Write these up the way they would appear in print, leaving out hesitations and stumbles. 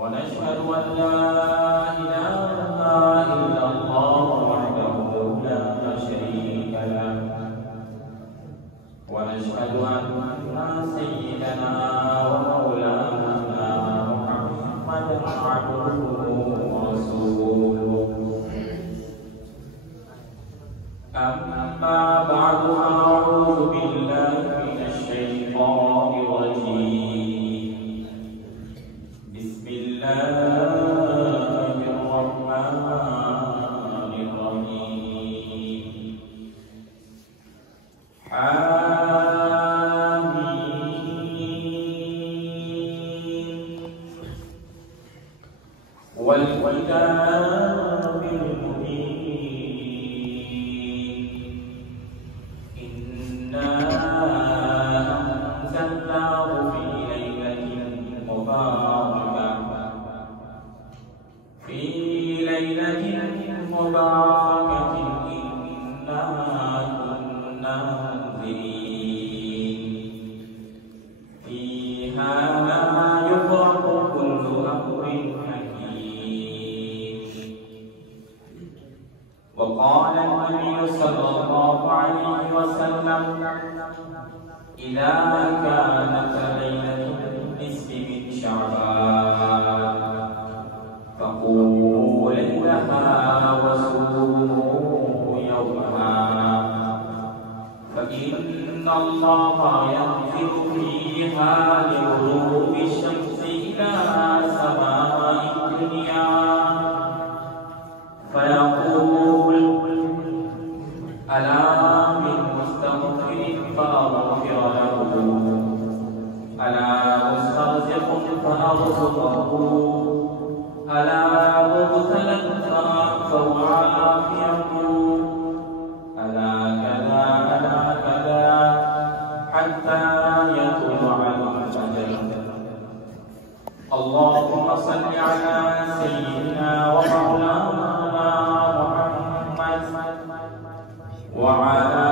ونشهد أن لا إله إلا الله وحده لا شريك له ونشهد أن سيدنا ومولانا محمدا عبده ورسوله أما بعد أعوذ بالله من الشيطان الرجيم بسم الله الرحمن الرحيم والكتاب المبين إنا أنزلناه في ليلة مباركة إنا كنا منذرين فيها يفرق كل أمر حكيم وقال النبي صلى الله عليه وسلم إذا كانت ليلة النصف من شعبان فقوموا ليلها وصوموا يومها فإن الله ينزل فيها لغروب الشمس إلى سماء الدنيا فيقول ألا من مستغفر فأغفر له ألا مسترزق فأرزقه ألا مبتلى فأعافيه ألا كذا حتى يطلع الفجر. اللهم صل على سيدنا ومولانا محمد وعلى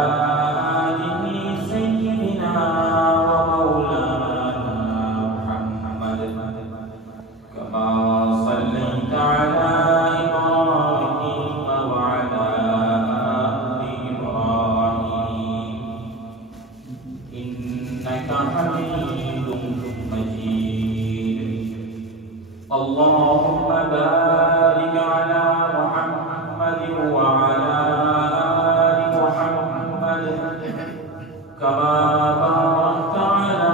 آله سيدنا ومولانا محمد كما صليت على إبراهيم وعلى آل إبراهيم إنك حميد مجيد. اللهم بارك على محمد وعلى آل محمد كما باركت على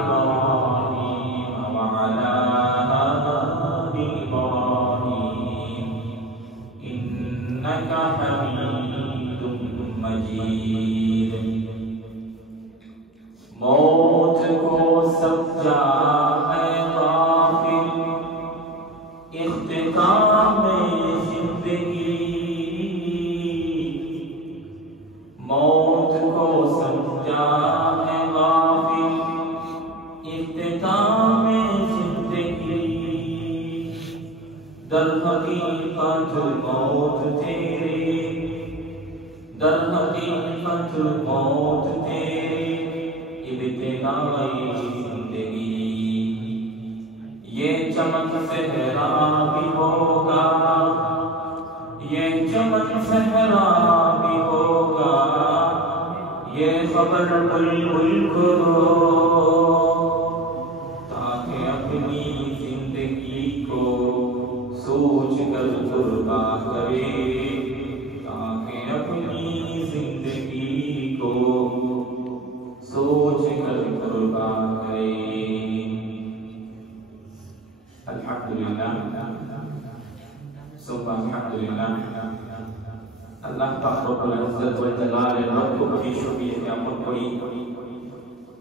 إبراهيم وعلى آل إبراهيم إنك حميد مجيد. मौत को सजा है काफिर इख्तिताम जिंदगी मौत को सजा है काफिर इख्तिताम जिंदगी दर हकीकत मौत तेरे दर हकीकत मौत तेरे इब्तिदाई जिंदगी ये चमक सहरा भी होगा ये चमक सहरा भी होगा ये खबर बुलबुल को ताकि अपनी जिंदगी को सोच कर कुर्बा करे ताकि अपनी जिंदगी को सोच कर कुर्बा करे। अल्हम्दुलिल्लाह सुबह अल्हम्दुलिल्लाह अल्लाह पाक रब्बुल इज्जत वल जलाल रब को की शुक्रिया क़यामत पड़ी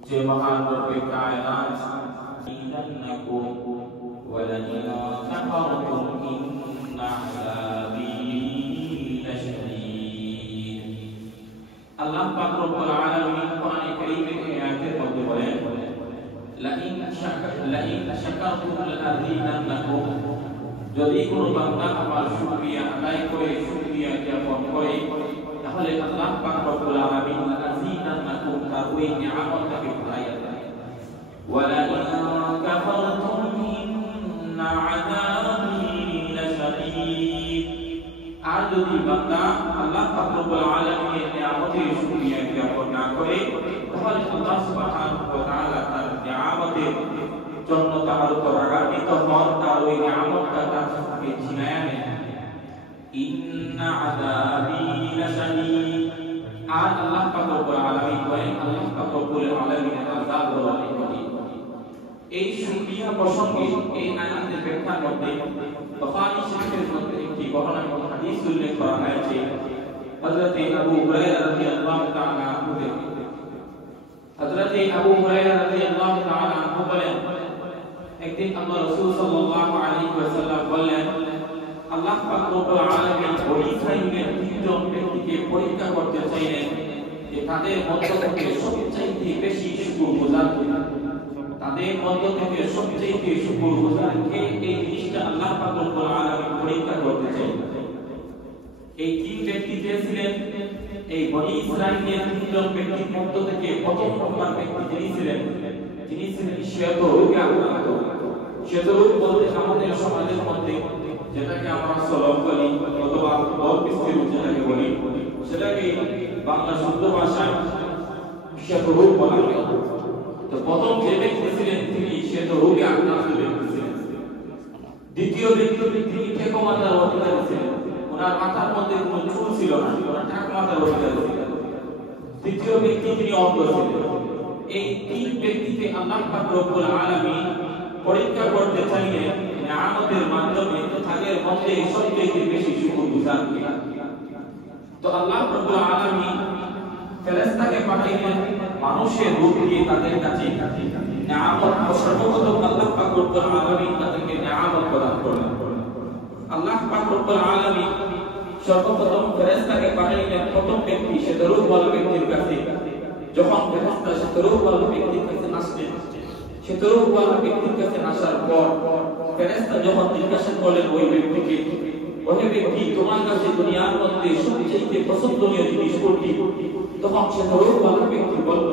जे महान रब कायनात इन्नकुम वलइन कफरतुम इन्ना अज़ाबी लशदीद। अल्लाह पाक रब्बुल आलमीन कुरान करीम में आयतें मौजूद बोले लइन शकरतुम लअज़ीदन्नकुम যদি কোনো বান্দা আমার শুকরিয়া আদায় করে শুকরিয়া জ্ঞাপন করে তাহলে আল্লাহ পাক রব্বুল আলামিন আযীদান্নাকুম তার ওই নিয়ামতটাকে বাড়াইয়া দেয় ওয়ালা ইন কাফারতুম ইন্না যদি বান্দা আল্লাহ পাক রব্বুল আলামিনের নিয়ামতের শুকরিয়া জ্ঞাপন না করে তাহলে আল্লাহ সুবহানাহু ওয়া তাআলা তার নিয়ামতের জন্য তার উপর রাগান্বিত হন, তার ওই নিয়ামতটা তার থেকে ছিনায়া নেন। ইন্না আযাবি লাশাদীদ। আর আল্লাহ পাক রব্বুল আলামিন বলেন, আল্লাহ পাক রব্বুল আলামিনের আযাব হলো কঠিন। এই শুকরিয়া প্রসঙ্গে এই আয়াতের ব্যাখ্যার মধ্যে বুখারী শরীফের মধ্যে একটি বর্ণনা এবং হাদিস উল্লেখ করা হয়েছে। হযরত আবু হুরায়রা রাদিয়াল্লাহু তাআলা আনহু থেকে, হযরত আবু হুরায়রা রাদিয়াল্লাহু তাআলা আনহু বলেন, একদিন আল্লাহ রাসূল সাল্লাল্লাহু আলাইহি ওয়াসাল্লাম বললেন, আল্লাহ পাক রব্বুল আলামিন বনি ইসরাঈলের তিনজন ব্যক্তিকে পরীক্ষা করতে চাইলেন যে তাদের মধ্য থেকে সবচেয়ে বেশি শুকরগুজার কে, তাদের মধ্য থেকে সবচেয়ে শুকরগুজার কে, এই জিনিসটা আল্লাহ পাক রব্বুল আলামিন পরীক্ষা করতে চাইলেন। এই তিন ব্যক্তি ছিলেন, এই বনি ইসরাঈলের তিনজন ব্যক্তির মধ্য থেকে প্রথম নম্বর ব্যক্তি যিনি ছিলেন শ্বেতরোগে আক্রান্ত। শ্বেতরোগ বলতে আমাদের সমাজের মধ্যে যেটাকে আমরা সলব বলি অথবা বল বিস্তীর্ণ যেটাকে বলি, সেটাকে বাংলা শুদ্ধ ভাষায় শ্বেতরোগ বলা হয়। তো প্রথম যে ব্যক্তি ছিলেন তিনি শ্বেতরোগে আক্রান্ত ব্যক্তি ছিলেন। দ্বিতীয় ব্যক্তি তিনি ঠেকমাতার অধিকারী ছিলেন, ওনার মাথার মধ্যে কোনো চুল ছিল না, ওনার ঠেকমাতার অধিকারী ছিলেন। তৃতীয় ব্যক্তি তিনি অন্ধ ছিলেন। এই তিন ব্যক্তিকে আল্লাহ পাক রব্বুল আলামিন পরীক্ষা করতে চাইলেন নিয়ামতের মাধ্যমে, তাদের মধ্যে সবচেয়ে বেশি শুকরগুজার কে। তো আল্লাহ রব্বুল আলামিন ফেরেশতাকে পাঠাইলেন মানুষের রূপ দিয়ে তাদের কাছে নিয়ামত, সর্বপ্রথম আল্লাহ পাক রব্বুল আলামিন তাদেরকে নিয়ামত প্রদান করলেন। আল্লাহ পাক রব্বুল আলামিন সর্বপ্রথম ফেরেশতাকে পাঠাইলেন প্রথম ব্যক্তি শ্বেতরোগ ওয়ালা ব্যক্তির কাছে। যখন ফেরেশতা শ্বেতরোগ ওয়ালা ব্যক্তির কাছে আসলেন, শ্বেতরোগ ওয়ালা ব্যক্তির কাছে আসার পর ফেরেশতা যখন জিজ্ঞাসা করলেন ওই ব্যক্তিকে, ওই ব্যক্তি তোমার কাছে দুনিয়ার মধ্যে সবচেয়ে পছন্দনীয় জিনিস কোনটি? তখন শ্বেতরোগ ওয়ালা ব্যক্তি বলল,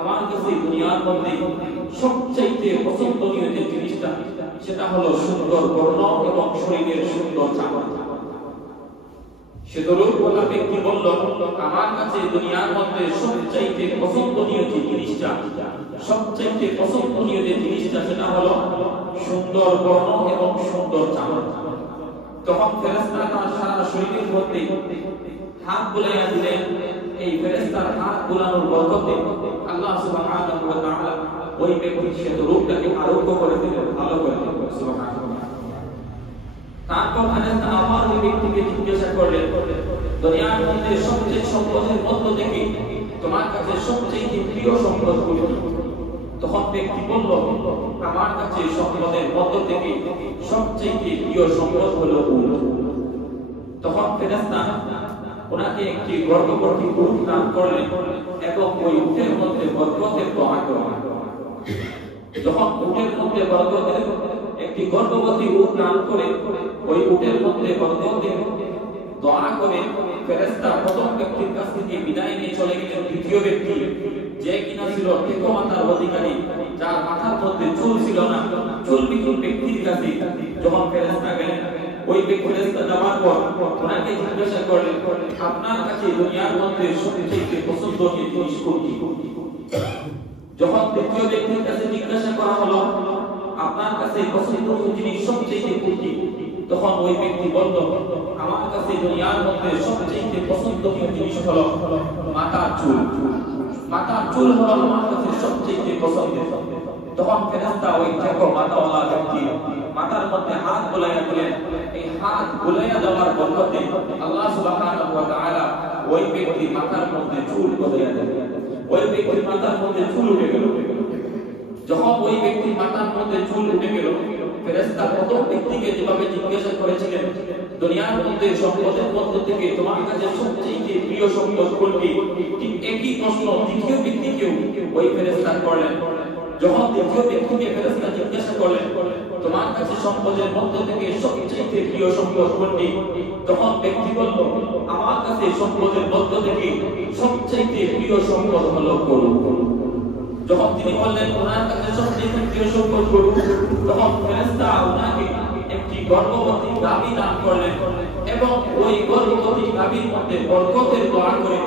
আমার কাছে দুনিয়ার মধ্যে সবচেয়ে পছন্দনীয় যে জিনিসটা সেটা হলো সুন্দর বর্ণ এবং শরীরের সুন্দর চামড়া। শ্বেতরোগ ওয়ালা ব্যক্তি বলল, আমার কাছে দুনিয়ার মধ্যে সবচেয়ে পছন্দনীয় যে জিনিসটা, সবচেয়ে পছন্দনীয় যে জিনিসটা সেটা হলো সুন্দর বর্ণ এবং সুন্দর চামড়া। তখন ফেরেশতা তার সারা শরীরের মধ্যে হাত বুলাইয়া দিলেন। এই ফেরেশতার হাত বুলানোর বরকতে আল্লাহ সুবহানাহু ওয়া তাআলা ওই ব্যক্তির শ্বেতরোগটাকে আরোগ্য করে দিলেন, ভালো করে দিলেন। সুবহানাল্লাহ। তারপর ফেরেশতা আবার ওই ব্যক্তিকে জিজ্ঞাসা করলেন, দুনিয়ার মধ্যে সবচেয়ে সম্পদের মধ্য থেকে তোমার কাছে সবচেয়ে প্রিয় সম্পদ কোনটি? তখন ব্যক্তি বলল, আমার কাছে সম্পদের মধ্য থেকে সবচেয়ে প্রিয় সম্পদ হলো উট। তখন ফেরেশতা ওনাকে একটি গর্ভবতী উট দান করলেন এবং ওই উটের মধ্যে বরকতের দোয়া করলেন। যখন উটের মধ্যে বরকতের একটি গর্ভবতী উট দান করে ওই উটের মধ্যে বরকতের দোয়া করে ফেরেশতা প্রথম ব্যক্তির কাছ থেকে বিদায় নিয়ে চলে গেলেন দ্বিতীয় ব্যক্তি, যে কিনা ছিল ঠেকমাতার অধিকারী, যার মাথার মধ্যে চুল ছিল না, চুলবিহীন ব্যক্তির কাছে যখন ফেরেশতা গেলেন, ওই ফেরেশতা যাওয়ার পর ওনাকে জিজ্ঞাসা করলেন, আপনার কাছে দুনিয়ার মধ্যে সবচেয়ে পছন্দনীয় জিনিস কোনটি? যখন দ্বিতীয় ব্যক্তির কাছে জিজ্ঞাসা করা হলো, আপনার কাছে পছন্দনীয় জিনিস সবচেয়ে কোনটি? তখন ওই ব্যক্তি বলল, আমার কাছে দুনিয়ার মধ্যে সবচেয়ে পছন্দনীয় জিনিস হলো মাথার চুল। মাথার চুল হলো আমার কাছে সবচেয়ে পছন্দের। তখন ফেরেশতা ওই ঠেকমাতাওয়ালা ব্যক্তি মাথার মধ্যে হাত বুলাইয়া দিলেন। এই হাত বুলাইয়া দেওয়ার বরকতে আল্লাহ সুবহানাহু ওয়া তাআলা ওই ব্যক্তির মাথার মধ্যে চুল গজাইয়া দিলেন। ওই ব্যক্তির মাথার মধ্যে চুল উঠে গেল। যখন ওই ব্যক্তির মাথার মধ্যে চুল উঠে গেল, ফেরেশতা প্রথম ব্যক্তিকে যেভাবে জিজ্ঞাসা করেছিলেন, দুনিয়ার মধ্যে সম্পদের মধ্য থেকে তোমার কাছে সবচেয়ে প্রিয় সম্পদ কোনটি, ঠিক একই প্রশ্ন দ্বিতীয় ব্যক্তিকেও ওই ফেরেশতা করলেন। যখন দ্বিতীয় ব্যক্তিকে ফেরেশতা জিজ্ঞাসা করলেন, তোমার কাছে সম্পদের মধ্য থেকে সবচেয়ে প্রিয় সম্পদ কোনটি, তখন ব্যক্তি বলল, আমার কাছে সম্পদের মধ্য থেকে সবচেয়ে প্রিয় সম্পদ হলো গরু। যখন তিনি বললেন ওনার কাছে সবচেয়ে প্রিয় সম্পদ গরু, তখন ফেরেশতা ওনাকে একটি একটি গর্ভবতী গাভী দান করলেন এবং ওই গর্ভবতী গাভীর মধ্যে বরকতের দোয়া করে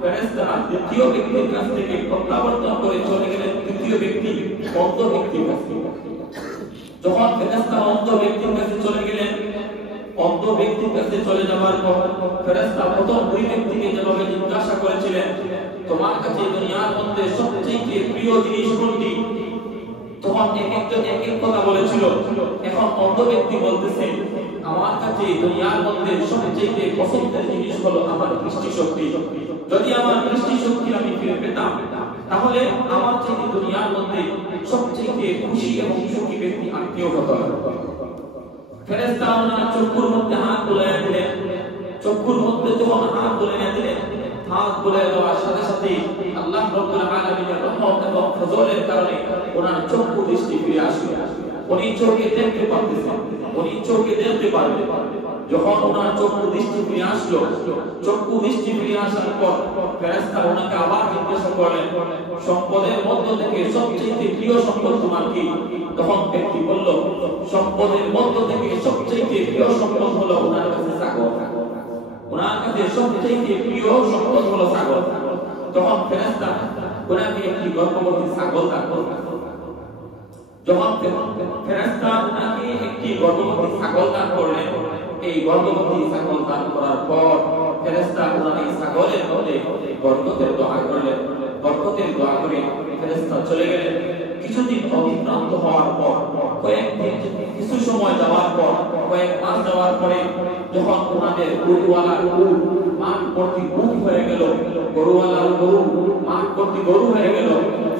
ফেরেশতারা দ্বিতীয় ব্যক্তির কাছ থেকে প্রত্যাবর্তন করে চলে গেলেন তৃতীয় ব্যক্তি অন্ধ ব্যক্তির কাছে। যখন ফেরেশতারা অন্ধ ব্যক্তির কাছে চলে গেলেন, অন্ধ ব্যক্তির কাছে চলে যাওয়ার পর ফেরেশতা প্রথম দুই ব্যক্তিকে যেভাবে জিজ্ঞাসা করেছিলেন, তোমার কাছে দুনিয়ার মধ্যে সবচেয়ে প্রিয় জিনিস কোনটি? তখন এক একজন এক এক কথা বলেছিল। এখন অন্ধ ব্যক্তি বলতেছে, আমার কাছে দুনিয়ার মধ্যে সবচেয়ে পছন্দের জিনিস হলো আমার দৃষ্টিশক্তি। যদি আমার দৃষ্টিশক্তি আমি ফিরে পেতাম তাহলে আমার চেয়ে দুনিয়ার মধ্যে সবচেয়ে খুশি এবং সুখী ব্যক্তি আর কেউ হতো না। ফেরেশতা ওনার চক্ষুর মধ্যে হাত বুলাইয়া দিলেন। চক্ষুর মধ্যে যখন হাত বুলাইয়া দিলেন, হাত বুলাইয়া দেওয়ার সাথে সাথে আল্লাহ রাব্বুল আলামিনের রহমত এবং ফজলের কারণে ওনার চক্ষু দৃষ্টি ফিরে আসলো। উনি চোখে দেখতে পারতেছেন, উনি চোখে দেখতে পারবেন। যখন ওনার চক্ষু দৃষ্টি ফিরে আসলো, চক্ষু দৃষ্টি ফিরে আসার পর ফেরেশতা ওনাকে আবার জিজ্ঞাসা করলেন, সম্পদের মধ্য থেকে সবচেয়ে প্রিয় সম্পদ তোমার কি? তখন ব্যক্তি বলল, সম্পদের মধ্য থেকে সবচেয়ে প্রিয় সম্পদ হলো ওনার কাছে ছাগল। ওনার কাছে সবচেয়ে প্রিয় সম্পদ হলো ছাগল। তখন ফেরেশতা ওনাকে একটি গর্ভবতী ছাগল দান করলেন। যখন ফেরেশতা ওনাকে একটি গর্ভবতী ছাগল দান করলেন, এই গর্ভবতী ছাগল দান করার পর ফেরেশতা ওনাকে ছাগলের মধ্যে বরকতের দোয়া করলেন। বরকতের দোয়া করে ফেরেশতা চলে গেলেন। কিছুদিন অতিক্রান্ত হওয়ার পর, কিছু সময় যাওয়ার পর, কয়েক মাস যাওয়ার পরে যখন ওনাদের গরুওয়ালার গরু মাঠ ভর্তি গরু হয়ে গেল, গরুওয়ালার গরু মাঠ ভর্তি গরু হয়ে গেল,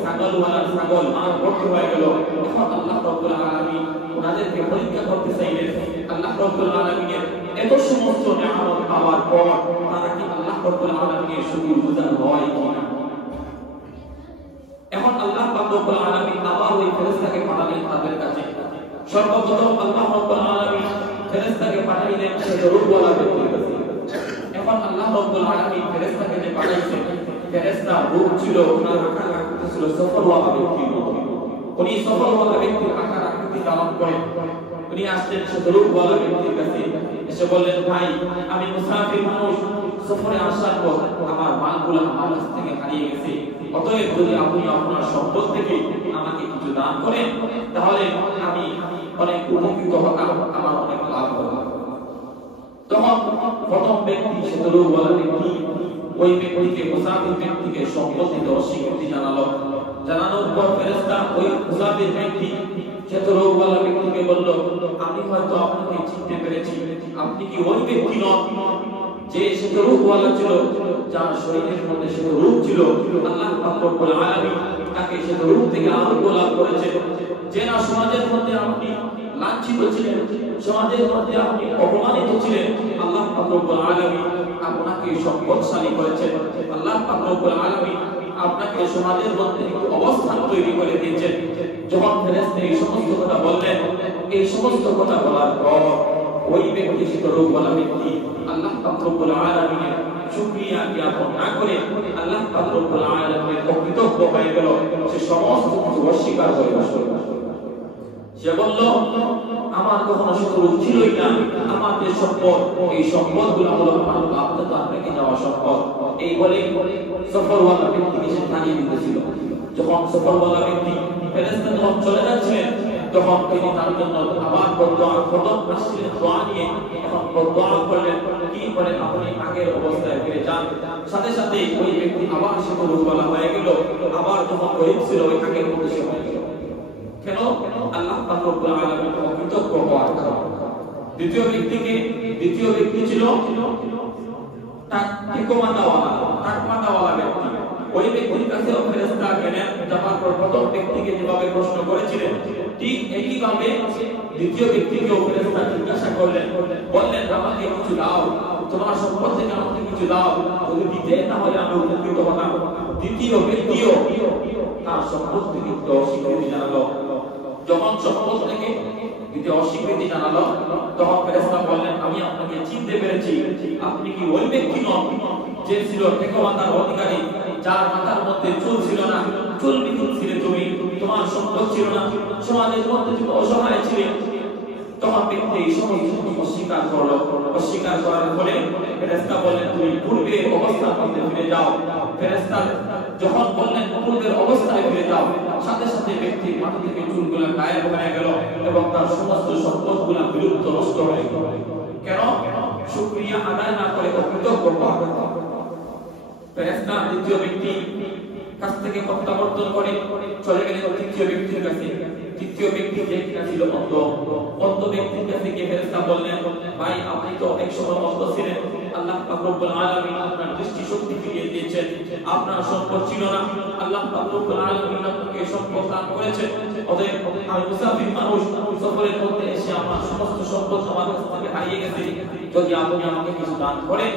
ছাগলওয়ালার ছাগল মাঠ ভর্তি হয়ে গেল, এখন আল্লাহ রাব্বুল আলামিন ওনাদেরকে পরীক্ষা করতে চাইলেন। আল্লাহ রাব্বুল আলামিনের এত সমস্ত নিয়ামত পাওয়ার পর তারা কি আল্লাহ রাব্বুল আলামিনের শুকরগুজার হয় কিনা? এখন আল্লাহ রাব্বুল আলামিন আবার ওই ফেরেশতাকে পাঠালেন তাদের কাছে। সর্বপ্রথম আল্লাহ রাব্বুল আলামিন ফেরেশতাকে পাঠাইলেন সেই রূপওয়ালা ব্যক্তির কাছে। এখন আল্লাহ রাব্বুল আলামিন ফেরেশতাকে যে পাঠাইছেন, ফেরেশতা রূপ ছিল, ওনার আকার আকৃতি ছিল সফরওয়ালা ব্যক্তির মতো। উনি সফরওয়ালা ব্যক্তির আকার আকৃতি ধারণ করেন। উনি আসলেন সেই রূপওয়ালা ব্যক্তির কাছে, এসে বললেন, ভাই আমি মুসাফির মানুষ, সফরে আসার পর আমার মালগুলো আমার কাছ থেকে হারিয়ে গেছে। অতএব যদি আপনি আপনার সম্পদ থেকে আমাকে কিছু দান করেন তাহলে আমি অনেক উপকৃত হতাম, আমার অনেক লাভ হতো। তখন প্রথম ব্যক্তি সেতরূপওয়ালা ব্যক্তি ওই ব্যক্তিকে, মুসাফির ব্যক্তিকে সম্পদ দিতে অস্বীকৃতি জানালো। জানানোর পর ফেরেশতা ওই মুসাফির ব্যক্তি সেতরূপওয়ালা ব্যক্তিকে বলল, আমি হয়তো আপনাকে চিনতে পেরেছি, আপনি কি ওই ব্যক্তি নন যে সেতরূপওয়ালা ছিল, যার শরীরের মধ্যে সেতরূপ ছিল? আল্লাহ পাক রব্বুল আলামিন তাকে সেতরূপ থেকে আরোগ্য লাভ করেছে। যে না সমাজের মধ্যে আপনি লাঞ্ছিত ছিলেন, সমাজের মধ্যে আপনি অপমানিত ছিলেন, আল্লাহ পাক রব্বুল আলামিন আপনাকে সম্পদশালী করেছেন। আল্লাহ পাক রব্বুল আলামিন আপনাকে সমাজের মধ্যে একটু অবস্থান তৈরি করে দিয়েছেন। যখন ফেরেশতা এই সমস্ত কথা বললেন, এই সমস্ত কথা বলার পর ওই ব্যক্তি সেতরূপওয়ালা ব্যক্তি আল্লাহ পাক রব্বুল আলামিনের শুকরিয়া জ্ঞাপন না করে আল্লাহ পাক রব্বুল আলামিনের অকৃতজ্ঞ হয়ে গেল। সে সমস্ত কিছু অস্বীকার করে বসল। সে বলল, আমার কখনো সেতরূপ ছিলই না, আমার যে সম্পদ, এই সম্পদগুলো হলো আমার বাপ দাদা রেখে যাওয়া সম্পদ। এই বলে সফরওয়ালা ব্যক্তিকে সে তাড়িয়ে দিতেছিল। যখন সফরওয়ালা ব্যক্তি ফেরেশতা যখন চলে যাচ্ছিলেন, তখন তিনি তার জন্য আবার দোয়া প্রথম আসছিলেন, দোয়া নিয়ে এখন দোয়া করলেন, কি করে আপনি আগের অবস্থায় ফিরে যান। সাথে সাথে ওই ব্যক্তি আবার সেতরূপওয়ালা হয়ে গেল, আবার যখন গরিব ছিল ওই আগের মতো সে হয়ে গেল। কেন? আল্লাহ পাক রব্বুল আলামিন কৃতজ্ঞ হওয়ার কারণে। দ্বিতীয় ব্যক্তি ছিল টাকমাতাওয়ালা ব্যক্তি। ওই ব্যক্তির কাছেও ফেরেশতা গেলেন, যাওয়ার পর প্রথম ব্যক্তিকে যেভাবে প্রশ্ন করেছিলেন ঠিক একইভাবে দ্বিতীয় ব্যক্তিকেও ফেরেশতা জিজ্ঞাসা করলেন, বললেন, আমাকে কিছু দাও, তোমার সম্পদ থেকে আমাকে কিছু দাও, যদি দিতে তাহলে আমি উপকৃত হতাম। দ্বিতীয় ব্যক্তিও তার সম্পদ থেকে অস্বীকৃতি জানালো। যখন সম্পদ থেকে দিতে অস্বীকৃতি জানালো, তখন ফেরেশতা বললেন, আমি আপনাকে চিনতে পেরেছি, আপনি কি ওই ব্যক্তি নন যে ছিল টেকওয়াতার অধিকারী, যার মাথার মধ্যে চুল ছিল না, চুল বিহীন ছিলে তুমি, তোমার সম্পদ ছিল না, সমাজের মধ্যে তুমি অসহায় ছিলে, তখন ব্যক্তি এই সমস্ত অস্বীকার করলো। অস্বীকার করার ফলে ফেরেশতা বললেন তুমি পূর্বের অবস্থার মধ্যে ফিরে যাও। ফেরেশতা যখন বললেন পূর্বের অবস্থায় ফিরে যাও, সাথে সাথে ব্যক্তির মাথা থেকে চুলগুলো গায়েব হয়ে গেল এবং তার সমস্ত সম্পদগুলো বিলুপ্ত নষ্ট হয়ে গেল। কেন? শুকরিয়া আদায় না করে অকৃতজ্ঞ হওয়ার কারণে। ফেরেশতা দ্বিতীয় ব্যক্তি কাছ থেকে প্রত্যাবর্তন করে চলে গেলেন তৃতীয় ব্যক্তির কাছে। তৃতীয় ব্যক্তি যে কিনা ছিল অন্ধ, অন্ধ ব্যক্তির কাছে গিয়ে ফেরেশতা বললেন ভাই আপনি তো একসময় অন্ধ ছিলেন, আল্লাহ পাক রব্বুল আলামিন আপনার দৃষ্টি শক্তি ফিরিয়ে দিয়েছেন, আপনার সম্পদ ছিল না, আল্লাহ পাক রব্বুল আলামিন আপনাকে সম্পদ দান করেছেন। অতএব আমি মুসাফির মানুষ, সফরের মধ্যে এসে আমার সমস্ত সম্পদ আমার কাছ থেকে হারিয়ে গেছে, যদি আপনি আমাকে কিছু দান করেন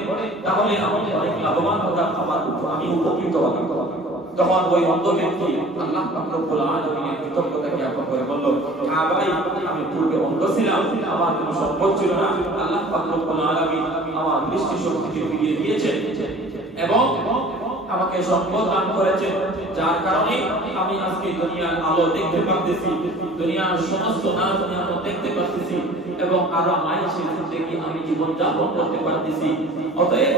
তাহলে আমি অনেক লাভবান হতাম, আমি উপকৃত হতাম। তখন ওই অন্ধ ব্যক্তি আল্লাহ পাক রব্বুল আলামিনের কৃতজ্ঞতা জ্ঞাপন করে বলল হ্যাঁ ভাই আমি পূর্বে অন্ধ ছিলাম, আমার কোনো সম্পদ ছিল না, আল্লাহ পাক রব্বুল আলামিন আমার দৃষ্টি শক্তিকে ফিরিয়ে দিয়েছেন এবং আমাকে সম্পদ দান করেছেন, যার কারণে আমি আজকে দুনিয়ার আলো দেখতে পাচ্ছি, দুনিয়ার সমস্ত নাজ নিয়ামত দেখতে পাচ্ছি এবং আরো মাইশের জিন্দেগি আমি জীবন যাপন করতে পারতেছি। অতএব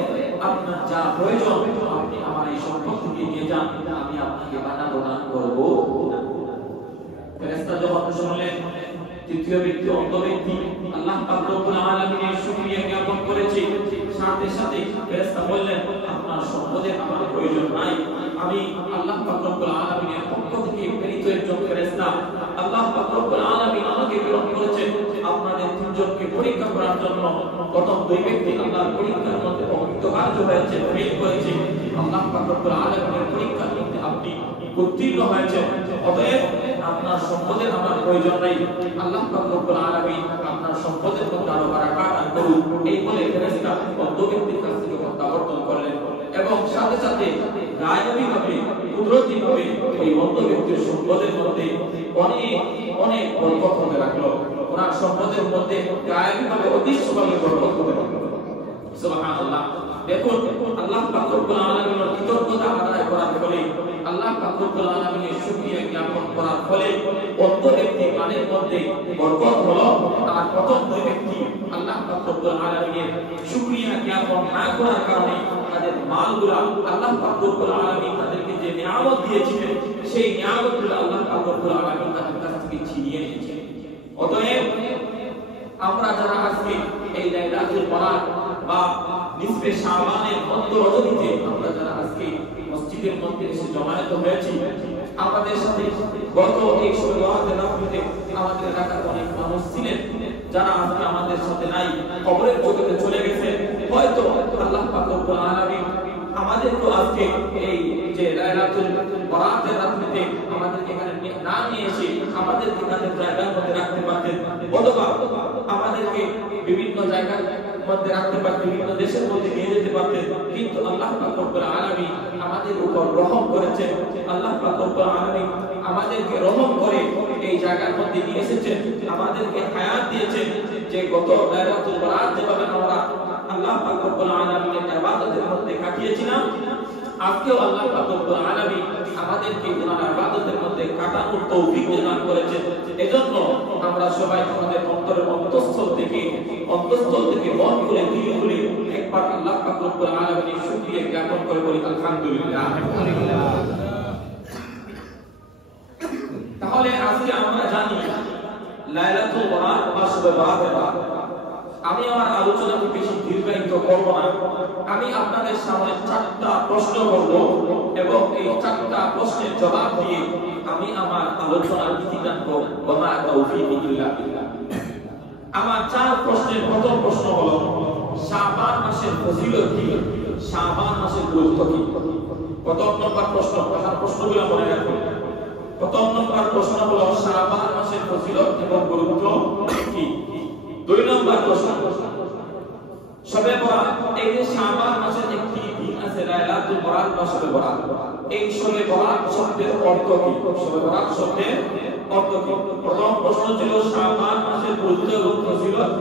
আপনার যা প্রয়োজন আপনি আমার এই সম্পদ থেকে নিয়ে যান, আমি আপনাকে বাধা প্রদান করব। ফেরেশতা যখন শুনলেন তৃতীয় ব্যক্তি অন্ধ ব্যক্তি আল্লাহ পাক রব্বুল আলামিনের শুকরিয়া জ্ঞাপন করেছে, সাথে সাথে ফেরেশতা বললেন আপনার সম্পদের আমার প্রয়োজন নাই, আমি আল্লাহ পাক রব্বুল আলামিনের পক্ষ থেকে প্রেরিত একজন ফেরেশতা, আল্লাহ পাক রব্বুল আলামিন আমাকে প্রেরণ করেছেন আপনাদের তিনজনকে পরীক্ষা করার জন্য। প্রথম দুই ব্যক্তি আল্লাহর পরীক্ষার মধ্যে অকৃতকার্য হয়েছে, ফেল করেছে, আল্লাহ পাক রব্বুল আলামিনের পরীক্ষার মধ্যে আপনি উত্তীর্ণ হয়েছে, অতএব আপনার সম্পদের আমার প্রয়োজন নাই, আল্লাহ পাক রব্বুল আলামিন আপনার সম্পদের মধ্যে আরো বারাকাত দান করুন। এই বলে ফেরেশতা অন্ধ ব্যক্তির কাছ থেকে প্রত্যাবর্তন করলেন এবং সাথে সাথে গায়বীভাবে কুদরতিভাবে ওই অন্ধ ব্যক্তির সম্পদের মধ্যে অনেক অনেক বরকত হতে লাগলো। ওনার সম্পদের মধ্যে গায়বীভাবে অদৃশ্যভাবে বরকত হতে লাগলো। সুবহানাল্লাহ। দেখুন আল্লাহ পাক রব্বুল আলামিনের কৃতজ্ঞতা আদায় করার ফলে, আল্লাহ পাক রব্বুল আলামিনের শুকরিয়া জ্ঞাপন করার ফলে অন্ধ ব্যক্তি কানের মধ্যে বরকত হলো। তার প্রথম দুই ব্যক্তি আল্লাহ পাক রব্বুল আলামিনের শুকরিয়া জ্ঞাপন না করার কারণে তাদের মালগুলো আল্লাহ পাক রব্বুল আলামিন তাদেরকে যে নিয়ামত দিয়েছিলেন সেই নিয়ামতগুলো আল্লাহ পাক রব্বুল আলামিন তাদের কাছ থেকে ছিনিয়ে নিয়েছিলেন। অতএব আমরা যারা আজকে এই লাইলাতুল বরাত বা নিসফে শাবানের মধ্য রজনীতে আমরা যারা আজকে মসজিদের মধ্যে এসে জমায়েত হয়েছি, আমাদের সাথে গত এই শোভাযাত্রার রাতে আমাদের এলাকার অনেক মানুষ ছিলেন যারা আজকে আমাদের সাথে নাই, কবরের জগতে চলে গেছে। হয়তো আল্লাহ পাক রব্বুল আলামিন আমাদেরকে আজকে এই যে লাইলাতুল বরাতের রাতে আমাদেরকে এখানে না নিয়ে এসে আমাদেরকে তাদের জায়গার মধ্যে রাখতে পারতেন, অথবা আমাদেরকে বিভিন্ন জায়গার মধ্যে রাখতে পারতেন, বিভিন্ন দেশের মধ্যে নিয়ে যেতে পারতেন, কিন্তু আল্লাহ পাক রব্বুল আলামিন আমাদের উপর রহম করেছেন। আল্লাহ পাক রব্বুল আলামিন আমাদেরকে রহম করে এই জায়গার মধ্যে নিয়ে এসেছেন, আমাদেরকে হায়াত দিয়েছেন। যে গত লাইলাতুল বরাত যেভাবে আমরা আল্লাহ পাক রব্বুল আলামিনের ইবাদতের মধ্যে কাটিয়েছিলাম, আজকেও আল্লাহ পাক রব্বুল আলামিন আমাদেরকে ওনার ইবাদতের মধ্যে কাটানোর তৌফিক দান করেছেন। এজন্য আমরা সবাই আমাদের অন্তরের অন্তঃস্থল থেকে মন খুলে দিল খুলে একবার আল্লাহ পাক রব্বুল আলামিনের শুকরিয়া জ্ঞাপন করে বলি আলহামদুলিল্লাহ। তাহলে আজকে আমরা জানি লাইলাতুল বরাত বা শবে বরাতের রাত। আমি আমার আলোচনাকে বেশি দীর্ঘায়িত করব না, আমি আপনাদের সামনে 4টা প্রশ্ন করব এবং এই 4টা প্রশ্নের জবাব দিয়ে আমি আমার আলোচনার নীতি টানব। ওয়া তাওফীক ইল্লা বিল্লাহ। আমার 4 প্রশ্নের প্রথম প্রশ্ন হলো শাবান মাসের ফজিলত কি, শাবান মাসের গুরুত্ব কি। প্রথম নম্বর প্রশ্ন, প্রশ্নগুলো মনে রাখুন। প্রথম নম্বর প্রশ্ন হলো শাবান মাসের ফজিলত এবং গুরুত্ব কি। 2 নম্বর প্রশ্ন শবে বরাত। এই যে শাবান মাসের একটি দিন আছে লাইলাতুল বরাত বা শবে বরাত, এই শবে বরাত শব্দের অর্থ কি, শবে বরাত শব্দের অর্থ কি। প্রথম প্রশ্ন ছিল শাবান মাসের গুরুত্ব এবং ফজিলত।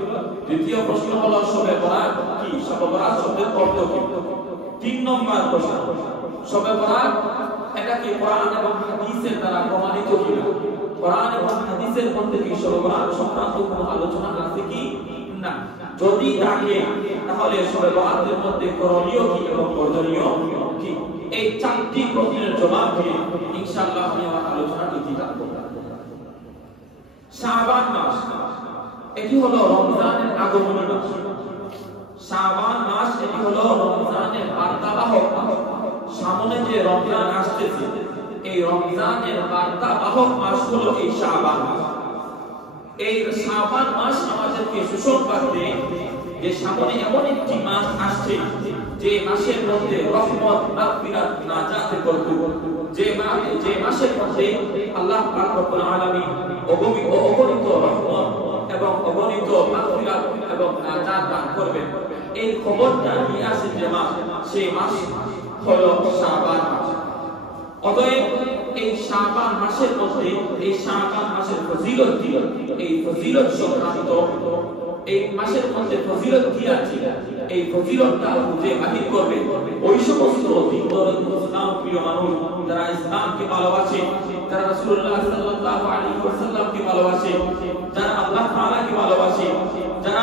দ্বিতীয় প্রশ্ন হলো শবে বরাত কি, শবে বরাত শব্দের অর্থ কি। 3 নম্বর প্রশ্ন শবে বরাত এটা কি কোরআন এবং হাদিসের দ্বারা প্রমাণিত কিনা, কোরআন এবং হাদিস হাদিসের মধ্যে কি শবে সংক্রান্ত কোনো আলোচনা আছে কি না? যদি থাকে তাহলে শবে বরাতের মধ্যে করণীয় কি এবং বর্জনীয় কি, এই চারটি প্রশ্নের জবাব দিয়ে ইনশাআল্লাহ আমি আমার আলোচনাটি জানাবো। শাবান মাস, এটি হলো রমজানের আগমনী মাস। শাবান মাস এটি হলো রমজানের বার্তাবাহক মাস। সামনে যে রমজান আসতেছে, এই রমজানের বার্তাবাহক মাস হলো এই শাবান মাস। এই শাবান মাস আমাদেরকে সুসংবাদ দেয় যে সামনে এমন একটি মাস আসছে যে মাসের মধ্যে রহমত, মাগফিরাত, নাজাত বরকত, যে মাসের মধ্যে আল্লাহ পাক রব্বুল আলামিন অগণিত রহমত এবং অগণিত মাগফিরাত এবং নাজাত দান করবেন। এই খবরটা নিয়ে আসে যে মাস, সেই মাস হলো শাবান মাস। অতএব এই শাবান মাসের মধ্যে এই শাবান মাসের ফজিলত কি, এই ফজিলত সংক্রান্ত এই মাসের মধ্যে ফজিলত কি আছে, এই ফজিলতটা খুঁজে বাহির করবে ওই সমস্ত ইসলাম প্রিয় মানুষ যারা ইসলামকে ভালোবাসে, যারা রাসূলুল্লাহ সাল্লাল্লাহু আলাইহি ওয়াসাল্লামকে ভালোবাসে, যারা আল্লাহ তাআলাকে ভালোবাসে, যারা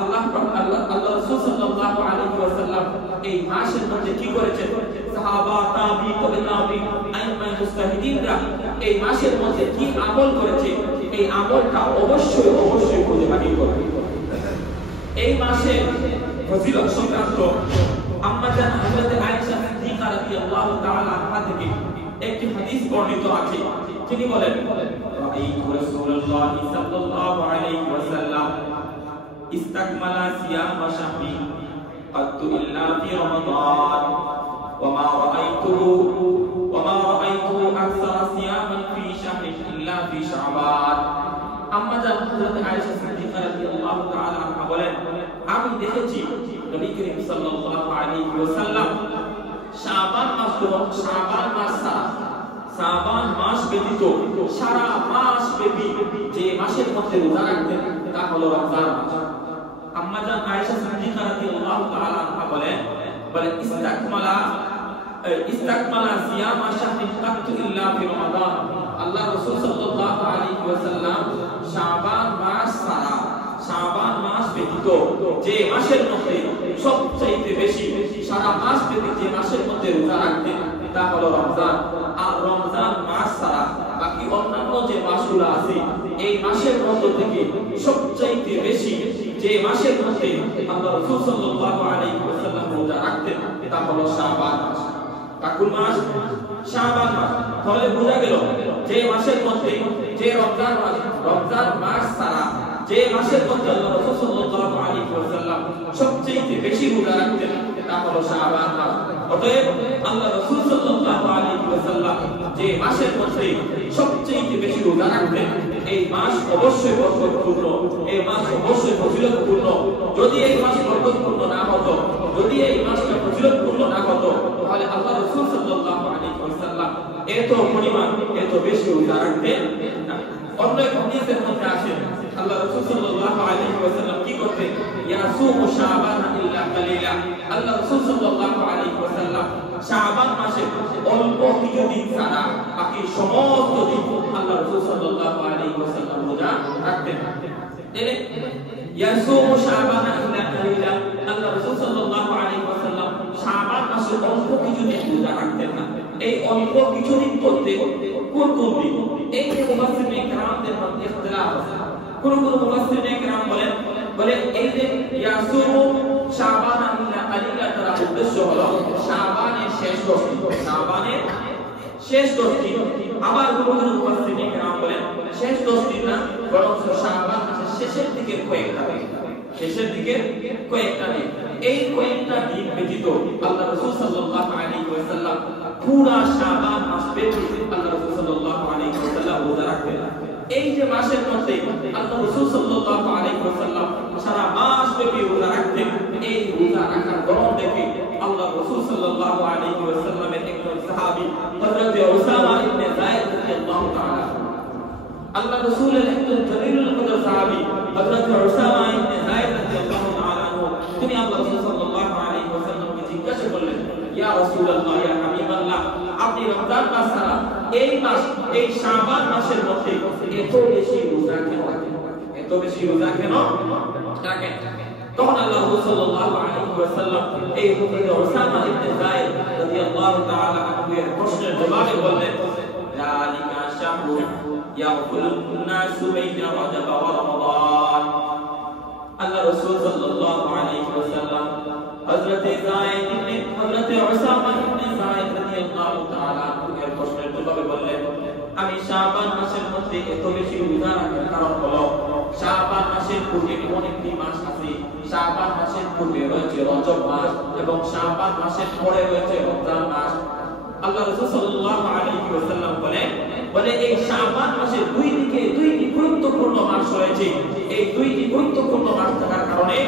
আল্লাহ রাসূল সাল্লাল্লাহু আলাইহি ওয়াসাল্লাম এই মাসের মধ্যে কি করেছেন, সাহাবা, তাবি, তাবি, আইম্মা, মুজতাহিদিনরা এই মাসের মধ্যে কি আমল করেছে, এই আমলটা অবশ্যই খুঁজে বাহির করবে। এই মাসে ফজিলত সংক্রান্ত আম্মা জান হযরত আয়েশা সিদ্দিকা রাদিয়াল্লাহু তাআলা আনহা থেকে একটি হাদিস বর্ণিত আছে। তিনি বলেন, রাআইতু রাসূলুল্লাহ সাল্লাল্লাহু আলাইহি ওয়াসাল্লাম ইস্তাকমালা সিয়াম শাহরি قد إلا في رمضان وما رأيته أكثر صياما في شهر إلا في شعبان। আম্মা জান হযরত আয়েশা সিদ্দিকা রাদিয়াল্লাহু তাআলা আনহা বলেন, আমি দেখেছি নবী করিম সাল্লাল্লাহু আলাইহি ওয়াসাল্লাম শাবান মাস ব্যতীত সারা মাস ব্যাপী যে মাসের মধ্যে রোজা রাখতেন তা হলো রমজান মাস। আম্মা জান আয়েশা সিদ্দিকা রাদিয়াল্লাহু তাআলা আনহা বলেন ইস্তাকমালা সিয়াম শাহরি কাত ইল্লা ফি রমাদান। আল্লাহ রাসূল সাল্লাল্লাহু আলাইহি ওয়াসাল্লাম শাবান মাস ব্যতীত যে মাসের মধ্যে সবচেয়ে বেশি সারা মাস ব্যতীত যে মাসের মধ্যে রোজা রাখতেন তা হলো রমজান। আর রমজান মাস ছাড়া বাকি অন্যান্য যে মাসগুলো আছে এই মাসের মধ্য থেকে সবচেয়ে বেশি যে মাসের মধ্যে আল্লাহ রাসূল সাল্লাল্লাহু আলাইহি ওয়াসাল্লাম রোজা রাখতেন তা হলো শাবান মাস। কোন মাস? শাবান মাস। তাহলে বোঝা গেল যে মাসের মধ্যে যে রমজান মাস ছাড়া যে মাসের মধ্যে আল্লাহ রাসূল সাল্লাল্লাহু আলাইহি ওয়াসাল্লাম সবচেয়ে বেশি রোজা রাখতেন তা হলো শাবান মাস। অতএব আল্লাহ রাসূল সাল্লাল্লাহু আলাইহি ওয়াসাল্লাম যে মাসের মধ্যে সবচেয়ে বেশি রোজা রাখতেন এই মাস অবশ্যই বরকতপূর্ণ, এই মাস অবশ্যই ফজিলতপূর্ণ। যদি এই মাস বরকতপূর্ণ না হতো, যদি এই মাসটা ফজিলতপূর্ণ না হতো, তাহলে আল্লাহ রাসূল সাল্লাল্লাহু আলাইহি ওয়াসাল্লাম এত পরিমাণ এত বেশি রোজা রাখতেন না। অন্য এক হাদিসের মধ্যে আসে আল্লাহ রাসূল সাল্লাল্লাহু আলাইহি ওয়াসাল্লাম কি করতেন, ইয়াসুমু শাবান ইল্লা কালিলা। আল্লাহ রাসূল সাল্লাল্লাহু আলাইহি ওয়াসাল্লাম শাবান মাসে অল্প কিছু দিন ছাড়া বাকি সমস্ত দিন আল্লাহ রাসূল সাল্লাল্লাহু আলাইহি ওয়াসাল্লাম রোজা রাখতেন। ইয়াসুমু শাবান ইল্লা কালিলা, আল্লাহ রাসূল সাল্লাল্লাহু আলাইহি ওয়াসাল্লাম শাবান মাসে অল্প কিছু দিন রোজা রাখতেন না। এই অল্প কিছু দিন করতে কোন দিন, এই যে মুফাসসিরিনে কেরামদের মধ্যে ইখতিলাফ আছে। কোন মুফাসসিরিনে কেরাম বলে এই যে ইয়াসুমু শাবান ইল্লা কালিলা তার উদ্দেশ্য হলো শাবানের শেষ 10 দিন, শাবানের শেষ 10 দিন। আবার কোন মুফাসসিরিনে কেরাম বলেন শেষ 10 দিন না, বরং শাবান মাসের শেষের দিকে কয়েকটা দিন। এই কয়েকটা দিন ব্যতীত আল্লাহ রাসূল সাল্লাল্লাহু আলাইহি ওয়াসাল্লাম পুরা শাবান মাস ব্যতীত আল্লাহ রাসূল সাল্লাল্লাহু আলাইহি ওয়াসাল্লাম রোজা রাখতেন। এই যে মাসের মধ্যে আল্লাহ রাসূল সাল্লাল্লাহু আলাইহি ওয়াসাল্লাম সারা মাস ব্যাপী রোজা রাখতেন, এই রোজা রাখার ধরন দেখে আল্লাহ রাসূল সাল্লাল্লাহু আলাইহি ওয়াসাল্লামের একজন সাহাবী হযরত উসামা ইবনে যায়েদ রাদিয়াল্লাহু তাআলা, আল্লাহ রাসূলের একজন জলিলুল কদর সাহাবী হযরত উসামা ইবনে যায়েদ রাদিয়াল্লাহু তাআলা তিনি আল্লাহ রাসূল সাল্লাল্লাহু আলাইহি ওয়াসাল্লামকে জিজ্ঞাসা করলেন, ইয়া রাসূলুল্লাহ, ইয়া হাবিবাল্লাহ, আপনি রমজান মাস ছাড়া এই মাস এই শাবান মাসের মধ্যে এত বেশি রোজা কেন রাখেন? এত বেশি রোজা কেন রাখেন? তখন আল্লাহ সাল্লাল্লাহু আলাইহি ওয়াসাল্লাম এই হযরত উসামা ইবনে যায়েদ রাদিয়াল্লাহু তাআলা আনহু এর প্রশ্নের জবাবে বললেন, যালিকা শাহরু ইয়াকুলুন নাসু বাইনা রাজাব ওয়া রমাদান। আল্লাহ রাসূল সাল্লাল্লাহু আলাইহি ওয়াসাল্লাম হযরত যায়েদ ইবনে হযরত উসামা ইবনে যায়েদ রাদিয়াল্লাহু তাআলা আনহু এর প্রশ্নের জবাবে বললেন, আমি শাবান মাসের মধ্যে এত বেশি রোজা রাখার কারণ হলো শাবান মাসের পূর্বে অনেকটি মাস আছে। শাবান মাসের পূর্বে রয়েছে রজব মাস এবং শাবান মাসের পরে রয়েছে রমজান মাস। আল্লাহ রাসূল সাল্লাল্লাহু আলাইহি ওয়াসাল্লাম বলে এই শাবান মাসের দুইটি গুরুত্বপূর্ণ মাস রয়েছে। এই দুইটি গুরুত্বপূর্ণ মাস থাকার কারণে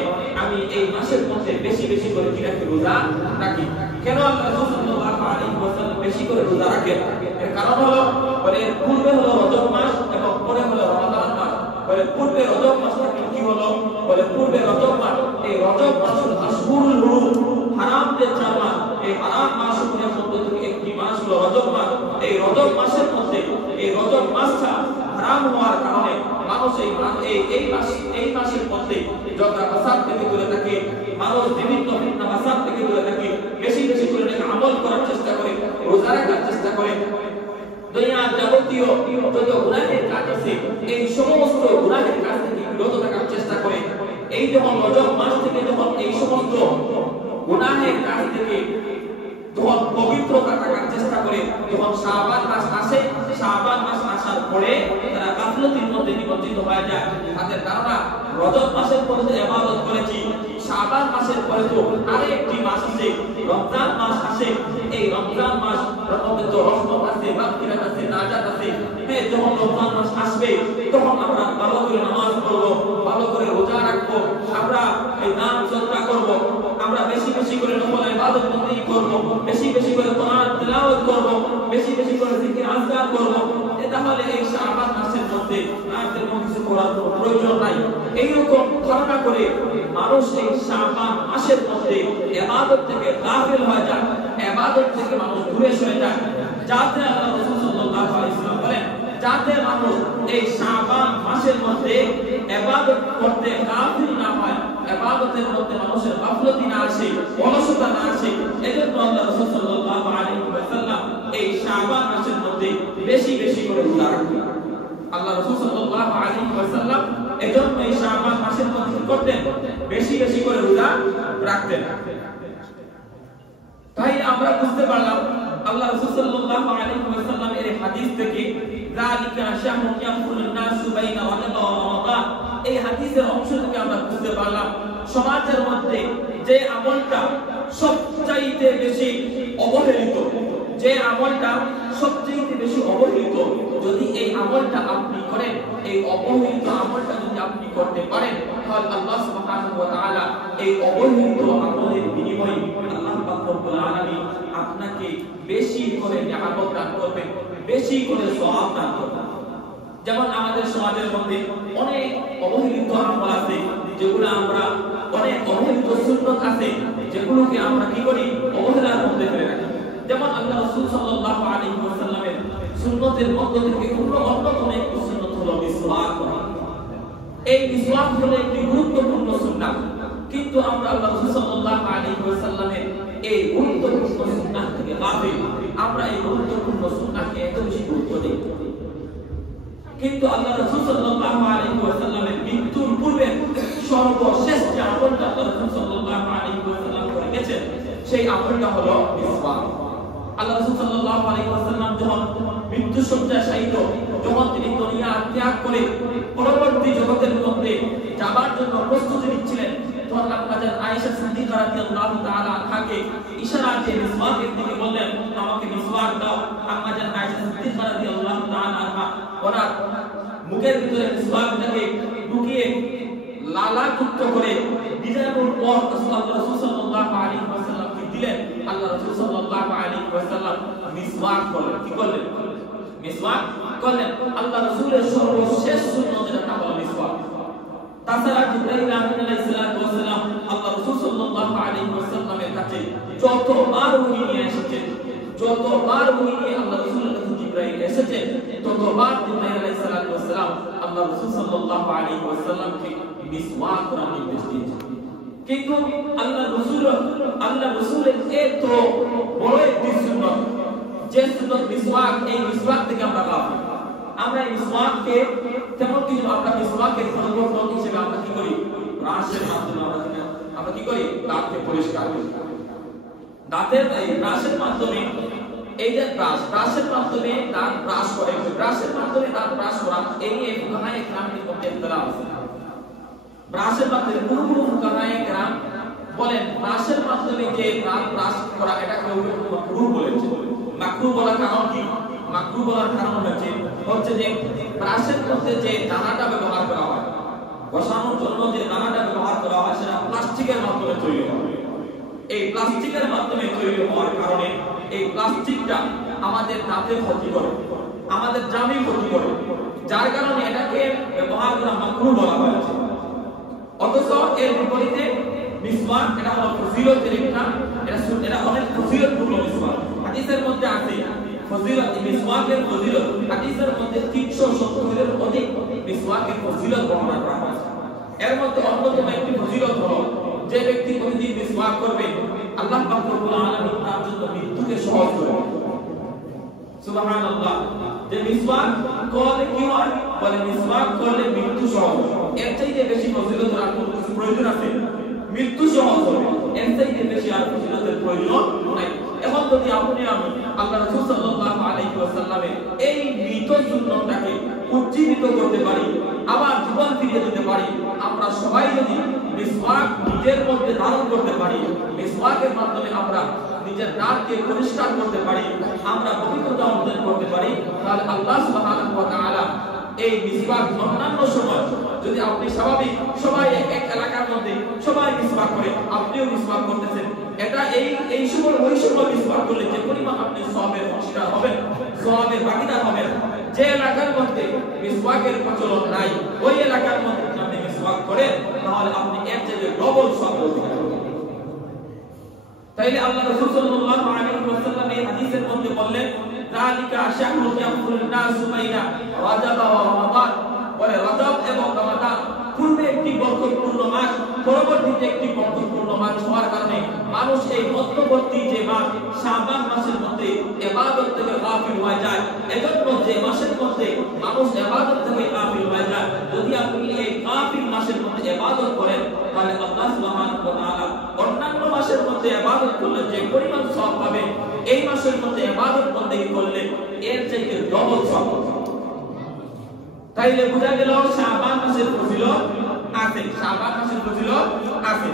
আমি এই মাসের মধ্যে বেশি বেশি করে কি রাখি? রোজা রাখি। কেন আল্লাহ রাসূল সাল্লাল্লাহু আলাইহি ওয়াসাল্লাম বেশি করে রোজা রাখেন? এর কারণ হলো বলে পূর্বে হলো রজব মাস এবং পরে হলো রমজান মাস। বলে পূর্বে রজব মাস কি হলো? বলে পূর্বে রজব মাস, এই রজব মাস হলো আশহুরুল হুরুম, হারামদের 4 মাস। এই হারাম মাসগুলোর মধ্যে থেকে একটি মাস হলো রজব মাস। এই রজব মাসের মধ্যে এই রজব মাসটা হারাম হওয়ার কারণে মানুষ এই মাসের মধ্যে ঝগড়া ফাসাদ থেকে দূরে থাকে, মানুষ বিভিন্ন ফিতনা ফাসাদ থেকে দূরে থাকে, বেশি বেশি করে আমল করার চেষ্টা করে, রোজা রাখার চেষ্টা করে, দুনিয়ার যাবতীয় যত গুনাহের কাজ আছে এই সমস্ত গুনাহের কাজ থেকে বিরত থাকার চেষ্টা করে। এই যখন রজব মাস থেকে যখন এই সমস্ত গুনাহের কাজ থেকে যখন পবিত্রতা থাকার চেষ্টা করে, যখন শাবান মাস আসে, শাবান মাস আসার পরে তারা গাফলতির মধ্যে নিমজ্জিত হয়ে যায়। তাদের ধারণা রজব মাসের পরে যে ইবাদত করেছি, শাবান মাসের পরে তো আরেকটি মাস আছে, রমজান মাস আসে। এই রমজান মাস মধ্যে তো রহমত আছে, মাগফিরাত আছে, নাজাত আছে। যখন রমজান মাস আসবে তখন আমরা ভালো করে নামাজ পড়ব, ভালো করে রোজা রাখবো, আমরা এই নাম চর্চা করব, আমরা বেশি বেশি করে নফল ইবাদত বন্দেগী করব, বেশি বেশি করে কোরআন তেলাওয়াত করব, বেশি বেশি করে জিকির আজকার করব। তাহলে এই শাবান মাসের মধ্যে আর তেমন কিছু করার প্রয়োজন নাই। এইরকম ধারণা করে মানুষ এই শাবান মাসের মধ্যে ইবাদত থেকে গাফিল হয়ে যায়, ইবাদত থেকে মানুষ দূরে সরে যায়। যাতে আল্লাহ রাসূল সাল্লাল্লাহু আলাইহি ওয়াসাল্লাম বলেন, যাতে মানুষ এই শাবান মাসের মধ্যে ইবাদত করতে গাফিল না হয়, ইবাদতের মধ্যে মানুষের গাফলতি না আসে, অলসতা না আসে। এজন্য আল্লাহ রাসূল সাল্লাল্লাহু আলাইহি ওয়াসাল্লাম এই শাবান মাসের মধ্যে বেশি বেশি করে রোজা রাখতেন। আল্লাহ রাসূল সাল্লাল্লাহু আলাইহি ওয়াসাল্লাম এজন্য এই শাবান মাসের মধ্যে করতেন বেশি বেশি করে রোজা রাখতেন। তাই আমরা বুঝতে পারলাম আল্লাহ রাসূল সাল্লাল্লাহু আলাইহি ওয়াসাল্লাম এর হাদিস থেকে যালিকা শাহরুন ইয়াকুলুন নাসু বাইনা রাজাব ওয়া রমাদান, এই হাদিসের অংশ থেকে আমরা বুঝতে পারলাম সমাজের মধ্যে যে আমলটা সবচাইতে বেশি অবহেলিত, যে আমলটা সবচাইতে বেশি অবহেলিত, যদি এই আমলটা আপনি করেন, এই অবহেলিত আমলটা যদি আপনি করতে পারেন, তাহলে আল্লাহ সুবহানাহু ওয়া তাআলা এই অবহেলিত আমলের বিনিময়ে আল্লাহ পাক রব্বুল আলামিন আপনাকে বেশি করে নিয়ামত দান করবেন, বেশি করে সওয়াব দান করবেন। যেমন আমাদের সমাজের মধ্যে অনেক অবহেলিত আমল আছে, যেগুলো আমরা অনেক অবহেলিত সুন্নাত আছে, যেগুলোকে আমরা কি করি? অবহেলার মধ্যে ফেলে রাখি। যেমন আল্লাহ রাসূল সাল্লাল্লাহু আলাইহি ওয়াসাল্লামের সুন্নতের মধ্যে থেকে অন্যতম একটি সুন্নাত হলো মিসওয়াক করা। এই মিসওয়াক হলো একটি গুরুত্বপূর্ণ সুন্নাত, কিন্তু আমরা আল্লাহ রাসূল সাল্লাল্লাহু আলাইহি ওয়াসাল্লামের এই গুরুত্বপূর্ণ সুন্নাত থেকে গাফিল। আমরা এই গুরুত্বপূর্ণ সুন্নাতকে এত বেশি গুরুত্ব দিই, কিন্তু আল্লাহ রাসূল সাল্লাল্লাহু আলাইহি ওয়াসাল্লামের মৃত্যুর পূর্বে সর্বশেষ যে আমলটা আল্লাহ রাসূল সাল্লাল্লাহু আলাইহি ওয়াসাল্লাম করে গেছেন, সেই আমলটা হলো মিসওয়াক। আল্লাহ রাসূল সাল্লাল্লাহু আলাইহি ওয়াসাল্লাম যখন মৃত্যু শয্যায় শায়িত, যখন তিনি দুনিয়া ত্যাগ করে পরবর্তী জগতের মধ্যে যাবার জন্য প্রস্তুতি নিচ্ছিলেন, তখন আম্মাজান আয়েশা সিদ্দিকা রাদিয়াল্লাহু তাআলা আনহাকে ইশারা দিয়ে মিসওয়াকের দিকে বললেন, আমাকে মিসওয়াক দাও। আম্মাজান আয়েশা সিদ্দিকা রাদিয়াল্লাহু তাআলা আনহা ওনার মুখের ভিতরে মিসওয়াকটাকে ঢুকিয়ে লালাযুক্ত করে ডিজাইনের পর আল্লাহ রাসূল সাল্লাল্লাহু আলাইহি ওয়াসাল্লামকে দিলেন। আল্লাহ রাসূল সাল্লাল্লাহু আলাইহি ওয়াসাল্লাম মিসওয়াক করলেন। কি করলেন? মিসওয়াক করলেন। আল্লাহ রাসূলের সর্বশেষ সুন্নাত যেটা হলো মিসওয়াক। তাছাড়া জিবরাইল আমিন আলাইহিস সালাতু ওয়াস সালাম আল্লাহ রাসূল সাল্লাল্লাহু আলাইহি ওয়াসাল্লামের কাছে যতবার ওহী নিয়ে এসেছেন, যতবার ওহী নিয়ে আল্লাহ রাসূলের কাছে জিবরাইল এসেছে ততবার জিবরাইল আলাইহিস সালাতু ওয়াস সালাম আল্লাহ রাসূল সাল্লাল্লাহু আলাইহি ওয়াসাল্লামকে মিসওয়াক করার নির্দেশ দিয়েছেন। কিন্তু আল্লাহ রাসূলের এত বড় একটি সুন্নাত, যে সুন্নাত মিসওয়াক, এই মিসওয়াক থেকে আমরা গাফিল। আমরা এই মিসওয়াককে তেমন কিছু, আমরা মিসওয়াকের পরিবর্তন হিসেবে আমরা কি করি, ব্রাশের মাধ্যমে আমরা কি করি, দাঁতকে পরিষ্কার করি। দাঁতের এই ব্রাশের মাধ্যমে, এই যে ব্রাশের মাধ্যমে দাঁত ব্রাশ করে, ব্রাশের মাধ্যমে দাঁত ব্রাশ করা, এই নিয়ে ফুকাহায়ে কেরামের মধ্যে ইখতিলাফ আছে। ব্রাশের মাধ্যমে কোন ফুকাহায়ে কেরাম বলেন ব্রাশের মাধ্যমে যে দাঁত ব্রাশ করা এটাকে মাকরুহ বলেছে। মাকরুহ বলার কারণ কি? মাকরুহ বলার কারণ হচ্ছে যে ব্রাশের মধ্যে যে দানাটা ব্যবহার করা হয়, বসানোর জন্য যে দানাটা ব্যবহার করা হয় সেটা প্লাস্টিকের মাধ্যমে তৈরি হয়। এই প্লাস্টিকের মাধ্যমে তৈরি হওয়ার কারণে এই প্লাস্টিকটা আমাদের দাঁতের ক্ষতি করে, আমাদের জামির ক্ষতি করে, যার কারণে এটাকে ব্যবহার করা মাকরুহ বলা হয়েছে। অথচ এর বিপরীতে মিসওয়াক, এটা হলো ফজিলতের একটা, এটা অনেক ফজিলতপূর্ণ মিসওয়াক। হাদিসের মধ্যে আছে ফজিলত, মিসওয়াকের ফজিলত হাদিসের মধ্যে 370 এর অধিক মিসওয়াকের ফজিলত বর্ণনা করা হয়েছে। এর মধ্যে অন্যতম একটি ফজিলত হলো যে ব্যক্তি প্রতিদিন মিসওয়াক করবে আল্লাহ পাক রব্বুল আলামিন তার জন্য মৃত্যুকে সহজ করে দেন। সুবহানাল্লাহ। যে মিসওয়াক করলে কি হয়? বলে মিসওয়াক করলে মৃত্যু সহজ হয়। এর চাইতে বেশি ফজিলত আর কোনো কিছু প্রয়োজন আছে? মৃত্যু সহজ হবে, এর চাইতে বেশি আর ফজিলতের প্রয়োজন নাই। এখন যদি আপনি আমি আল্লাহ রাসূল সাল্লাল্লাহু আলাইহি ওয়াসাল্লামের এই মৃত সুন্নতটাকে উজ্জীবিত করতে পারি, আবার জীবন ফিরিয়ে দিতে পারি, আমরা সবাই যদি মিসওয়াক নিজের মধ্যে ধারণ করতে পারি, মিসওয়াকের মাধ্যমে আমরা নিজের দাঁতকে পরিষ্কার করতে পারি, আমরা পবিত্রতা অর্জন করতে পারি, তাহলে আল্লাহ সুবহানাহু ওয়া তাআলা এই মিসওয়াক অন্যান্য সময় যদি আপনি স্বাভাবিক সবাই এক এলাকার মধ্যে সবাই মিসওয়াক করে, আপনিও মিসওয়াক করতেছেন, এটা এই সময় ওই সময় মিসওয়াক করলে যে পরিমাণ আপনি সওয়াবের অংশীদার হবেন, সওয়াবের ভাগীদার হবেন। যে এলাকার মধ্যে মিসওয়াকের প্রচলন নাই, ওই এলাকার মধ্যে আপনি মিসওয়াক করেন, তাহলে আপনি এর চেয়ে ডবল সওয়াব অর্জন করবেন। তাইলে আল্লাহ রাসূল সাল্লাল্লাহু আলাইহি ওয়াসাল্লাম এই হাদিসের মধ্যে বললেন, যালিকা শাহরুন ইয়াকুলুন নাসু বাইনা রাজাব ওয়া রমাদান, বলে রজব এবং রমাদান পূর্বে একটি বরকতপূর্ণ মাস, পরবর্তীতে একটি বরকতপূর্ণ মাস হওয়ার কারণে মানুষ এই মধ্যবর্তী যে মাস শাবান মাসের মধ্যে ইবাদত থেকে গাফিল হয়ে যায়। এজন্য যে মাসের মধ্যে মানুষ ইবাদত থেকে গাফিল হয়ে যায়, যদি আপনি এই গাফিল মাসের মধ্যে ইবাদত করেন, তাহলে আল্লাহ সুবহানাহু ওয়া তাআলা অন্যান্য মাসের মধ্যে ইবাদত করলে যে পরিমাণ সওয়াব পাবেন, এই মাসের মধ্যে ইবাদত বন্দেগী করলে এর চাইতে ডবল সওয়াব পাবেন। তাইলে বোঝা গেল শাবান মাসের ফজিলত আছে, শাবান মাসের ফজিলত আছে।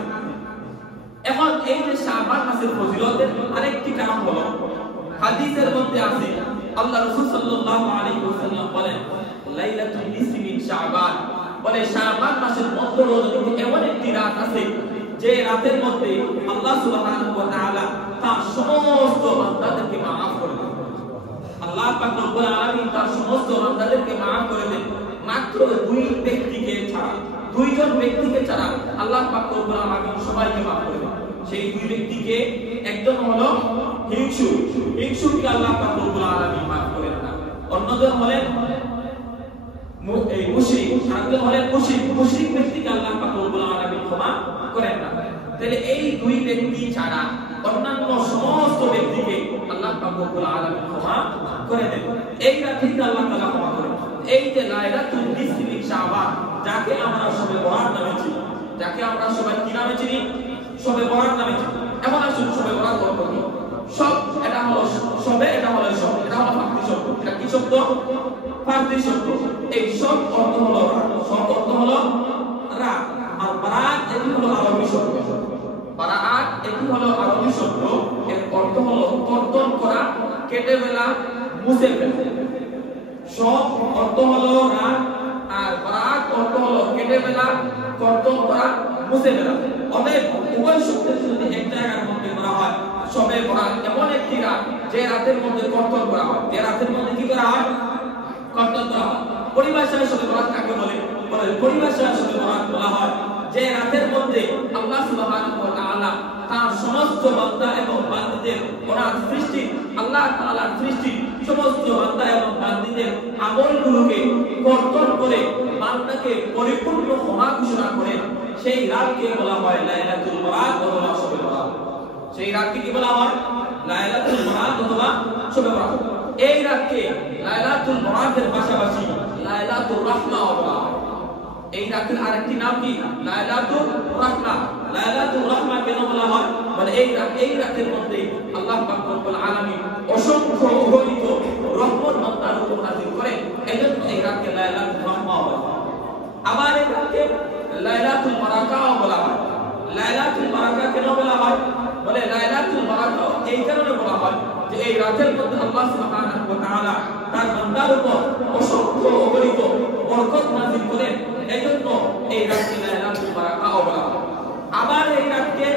এখন এই যে শাবান মাসের ফজিলতের আরেকটি কারণ হলো হাদিসের মধ্যে আছে, আল্লাহ রাসূল সাল্লাল্লাহু আলাইহি ওয়াসাল্লাম বলেন লাইলাতুল নিসফি মিন শাবান, বলে শাবান মাসের মধ্যরজনীতে এমন একটি রাত আছে যে রাতের মধ্যে আল্লাহ সুবহানাহু ওয়া তাআলা তার সমস্ত বান্দাদেরকে maaf করে দেন। আল্লাহ পাক রব্বুল আলামিন তার সমস্ত বান্দাদেরকে maaf করে দেন, মাত্র দুইজন ব্যক্তিকে ছাড়া আল্লাহ পাক রব্বুল আলামিন সবাইকে maaf করে দেন। সেই দুই ব্যক্তিকে একজন হলো হিংসুকে আল্লাহ পাক রব্বুল আলামিন maaf করেন না, অন্যজন হলেন মুশরিক ব্যক্তিকে আল্লাহ পাক রব্বুল আলামিন ক্ষমা করেন না। তাহলে এই দুই ব্যক্তি ছাড়া অন্যান্য সমস্ত ব্যক্তিকে আল্লাহ পাক রব্বুল আলামিন ক্ষমা করে দেন। এই রাতটিকে আল্লাহ তাআলা ক্ষমা করেন। এই যে লাইলাতুল নিসফি মিন শাবান, যাকে আমরা শবে বরাত নামে চিনি, যাকে আমরা সবাই কি নামে চিনি? শবে বরাত নামে চিনি। এখন আসুন শবে বরাত অর্থ কি? সব, এটা হলো শবে, এটা হলো সব, এটা হলো ফার্সি শব্দ। এটা কি শব্দ? ফার্সি শব্দ। এই সব অর্থ হলো রাত, সব অর্থ হলো রাত। আর বারাত এটি হলো আরবি শব্দ। বারাত এটি হলো আরবি শব্দ, এর অর্থ হলো কর্তন করা, কেটে ফেলা, মুছে ফেলা। সব অর্থ হলো রাত, আর বারাত অর্থ হলো কেটে ফেলা, কর্তন করা, মুছে ফেলা। অতএব উভয় শব্দের যদি এক জায়গার মধ্যে করা হয়, শবে বরাত এমন একটি রাত যে রাতের মধ্যে কর্তন করা হয়, যে রাতের মধ্যে কি করা হয়? কর্তন করা হয়। পরিভাষায় শবে বরাত কাকে বলে? পরিভাষায় শবে বরাত বলা হয় যে রাতের মধ্যে আল্লাহ সুবহানাহু ওয়া তাআলা তার সমস্ত বান্দা এবং বান্দীদের ওনার সৃষ্টি আল্লাহ তাআলার সৃষ্টি সমস্ত বান্দা এবং বান্দীদের আমলগুলোকে কর্তন করে বান্দাকে পরিপূর্ণ ক্ষমা ঘোষণা করে সেই রাতকে বলা হয় লাইলাতুল বরাত অথবা শবে বরাত। সেই রাতকে কি বলা হয়? লাইলাতুল বরাত অথবা শবে বরাত। এই রাতকে লাইলাতুল বরাতের পাশাপাশি লাইলাতুর রাহমা বলা হয়। এই রাতের আরেকটি নাম কি? লাইলাতুর রাহমা। লাইলাতুর রাহমা কেন বলা হয়? মানে এই রাতের মধ্যে আল্লাহ পাক রব্বুল আলামিন অসংখ্য অগণিত রহমত বান্দার উপর নাযিল করেন। এজন্য এই রাতকে লাইলাতুর রাহমা বলা হয়। আবার এই রাতকে লাইলাতুল বারাকাও বলা হয়। লাইলাতুল বারাকা কেন বলা হয়? বলে লাইলাতুল বারাকা এই কারণে বলা হয় যে এই রাতের মধ্যে আল্লাহ সুবহানাহু ওয়া তাআলা তার বান্দার উপর অসংখ্য অগণিত বরকত নাযিল করেন। এজন্য এই রাতকে লাইলাতুল বারাকাও বলা হয়। আবার এই রাতকে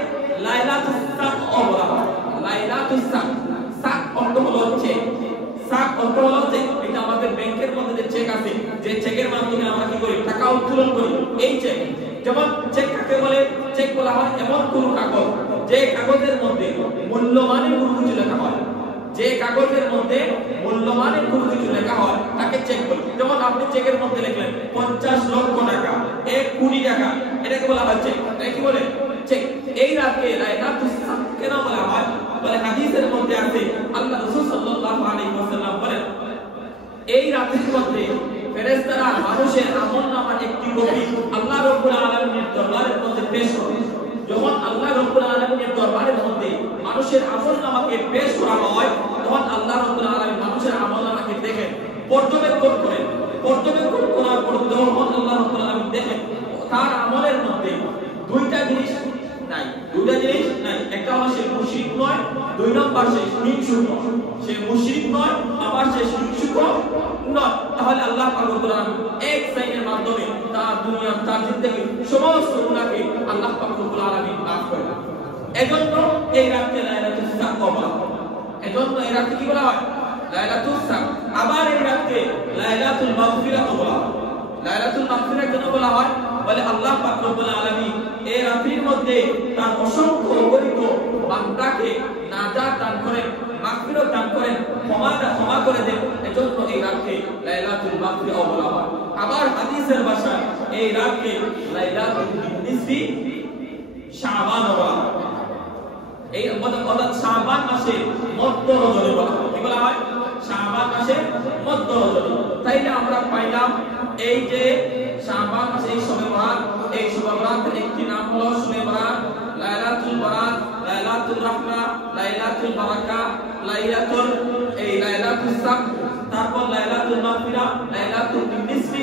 লাইলাতুস সাকও বলা হয়। লাইলাতুস সাক, সাক অর্থ হলো চেক। সাক অর্থ হলো চেক। এটা আমাদের ব্যাংকের মধ্যে যে চেক আছে, যে চেকের মাধ্যমে আমরা কি করি? টাকা উত্তোলন করি, এই চেক। যেমন চেক কাকে বলে? চেক বলা হয় এমন কোন কাগজ যে কাগজের মধ্যে মূল্যমানের কোনো কিছু লেখা হয়। যে কাগজের মধ্যে মূল্যমানের কোনো কিছু লেখা হয় তাকে চেক বলে। যেমন আপনি চেকের মধ্যে লিখলেন 50 লক্ষ টাকা, 1 কোটি টাকা, এটাকে বলা হয় চেক। এটা কি বলে? চেক। এই রাতকে লাইলাতুস সাক কেন বলা হয়? বলে হাদিসের মধ্যে আছে আল্লাহ রাসূল সাল্লাল্লাহু আলাইহি ওয়াসাল্লাম বলেন এই রাতের মধ্যে ফেরেশতারা মানুষের আমলনামার একটি কপি আল্লাহ রাব্বুল আলামিনের দরবারের মধ্যে পেশ করে। যখন আল্লাহ রাব্বুল আলামিনের দরবারের মধ্যে মানুষের আমলনামাকে পেশ করা হয়, তখন আল্লাহ রাব্বুল আলামিন মানুষের আমলনামাকে দেখেন, পর্যবেক্ষণ করেন। পর্যবেক্ষণ করার পর যখন আল্লাহ রাব্বুল আলামিন দেখেন তার আমলের মধ্যে দুইটা জিনিস নাই। দুইটা জিনিস নাই। একটা হলো সে মুশরিক নয়, দুই নম্বর সে হিংসুক নয়। সে মুশরিক নয়, আবার সে হিংসুক নয়। তাহলে আল্লাহ পাক রব্বুল আলামিন এক সাইনের মাধ্যমে তার দুনিয়া, তার জিন্দেগীর সমস্ত গুনাহকে আল্লাহ পাক রব্বুল আলামিন মাফ করে দেন। এজন্য এই রাতকে লাইলাতুস সাক বলা হয়। এজন্য এই রাতকে কি বলা হয়? লাইলাতুস সাক। আবার এই রাতকে লাইলাতুল মাগফিরাত বলা হয়। লাইলাতুল মাগফিরাত কেন বলা হয়? বলে আল্লাহ পাক রব্বুল আলামিন এই রাতের মধ্যে তার অসংখ্য অগণিত বান্দাকে নাজাত দান করেন, মাগফিরাত দান করেন, ক্ষমা করে দেন। এজন্য এই রাতকে লাইলাতুল মাগফিরাত বলা হয়। আবার হাদিসের ভাষায় এই রাতকে লাইলাতুল নিসফি শাবান বলা হয়। এই অর্থাৎ শাবান মাসে মধ্য রজনী বলা হয়। কি বলা হয়? শাবান মাসে মধ্য রজনী। তাইলে আমরা পাইলাম এই যে শাবান মাসে এই শবে বরাত, এই শবে বরাতের একটি নাম হলো শবে বরাত, লাইলাতুল বরাত, লাইলাতুল রাহমা, লাইলাতুল বারাকা, লাইলাতুস সাক, তারপর লাইলাতুল মাগফিরা, লাইলাতুল নিসফি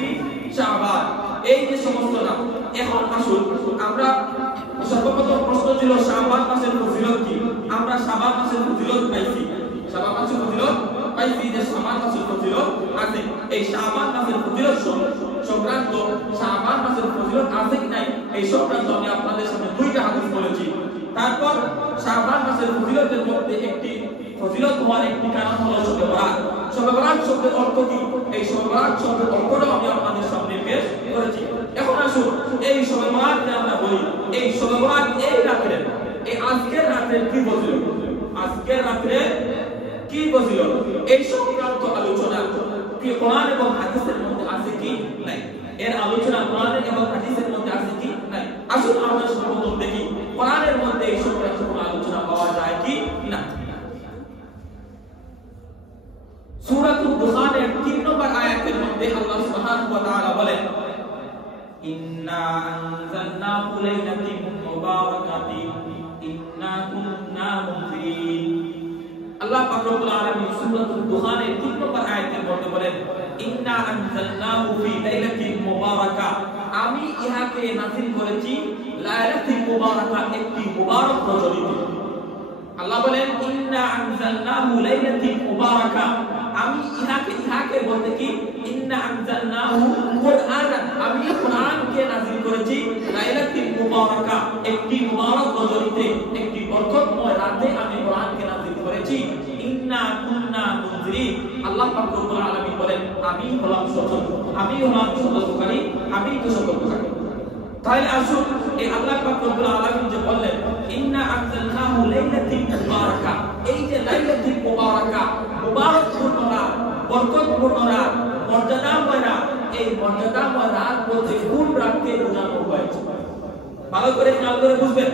শাবান। এই যে সমস্ত নাম। এখন আসুন আমরা সর্বপ্রথম প্রশ্ন ছিল শাবান মাসের ফজিলত কি? আমরা শাবান মাসের ফজিলত পাইছি। শাবান মাসের ফজিলত পাইছি যে শাবান মাসের ফজিলত আছে। এই শাবান মাসের ফজিলত সংক্রান্ত, শাবান মাসের ফজিলত আছে কি নাই এই সংক্রান্ত আমি আপনাদের সামনে দুইটা হাদিস বলেছি। তারপর শাবান মাসের ফজিলতের মধ্যে একটি ফজিলত হওয়ার একটি কারণ হলো শবে বরাত। শবে বরাত শব্দের অর্থ কি? এই শবে বরাত শব্দের অর্থটাও আমি আপনাদের সামনে পেশ করেছি। এখন আসুন এই শবে বরাতকে আমরা বলি। এই শবে বরাত এই রাতে, এই আজকের রাতের কি ফজিলত? আজকের রাতে কি ফজিলত? এই সংক্রান্ত আলোচনা কি কোরআন এবং হাদিসের মধ্যে আছে কি নাই? এর আলোচনা কোরআন এবং হাদিসের মধ্যে আছে কি নাই? আসুন আমরা সর্বপ্রথম দেখি কোরআনের মধ্যে এই সংক্রান্ত কোনো আলোচনা পাওয়া যায় কি না। সূরাতুল দুখানের 3 নম্বর আয়াতের মধ্যে আল্লাহ সুবহানাহু ওয়া তাআলা বলেন, ইন্না আনজালনাহু লাইলাতিন মুবারাকাতিন ইন্না কুন্না মুনজিরিন। আল্লাহ পাক রব্বুল আলামিন সূরাতুল দুখানের 3 নম্বর আয়াতের মধ্যে বলেন, ইন্না আনজালনাহু ফি লাইলাতিন মুবারাকা, আমি ইহাকে নাযিল করেছি লাইলাতুল মুবারাকা, একটি মুবারক রজনীতে। আল্লাহ বলেন ইন্না আনজালনাহু লাইলাতিন মুবারাকা, আমি ইহাকে বলতে কি ইন্না আনজালনাহু কুরআনান, আমি কুরআনকে নাযিল করেছি লাইলাতুল মুবারাকা, একটি মুবারক রজনীতে, একটি বরকতময় রাতে আমি কুরআনকে নাযিল করেছি। ইন্না কুন্না মুনজিরিন, আল্লাহ পাক রব্বুল আলামিন বলেন আমি হলাম সতর্ক, আমি হলাম সতর্ককারী, আমি তো সতর্ককারী। তাহলে আসুন এই আল্লাহ পাক রব্বুল আলামিন যে বললেন ইন্না আনজালনাহু লাইলাতুল মুবারাকা, এই যে লাইলাতুল মুবারাকা, মুবারকপূর্ণ রাত, বরকতপূর্ণ রাত, মর্যাদাময় রাত, এই মর্যাদাময় রাত বলতে কোন রাতকে বোঝানো হয়েছে? ভালো করে খেয়াল করে বুঝবেন,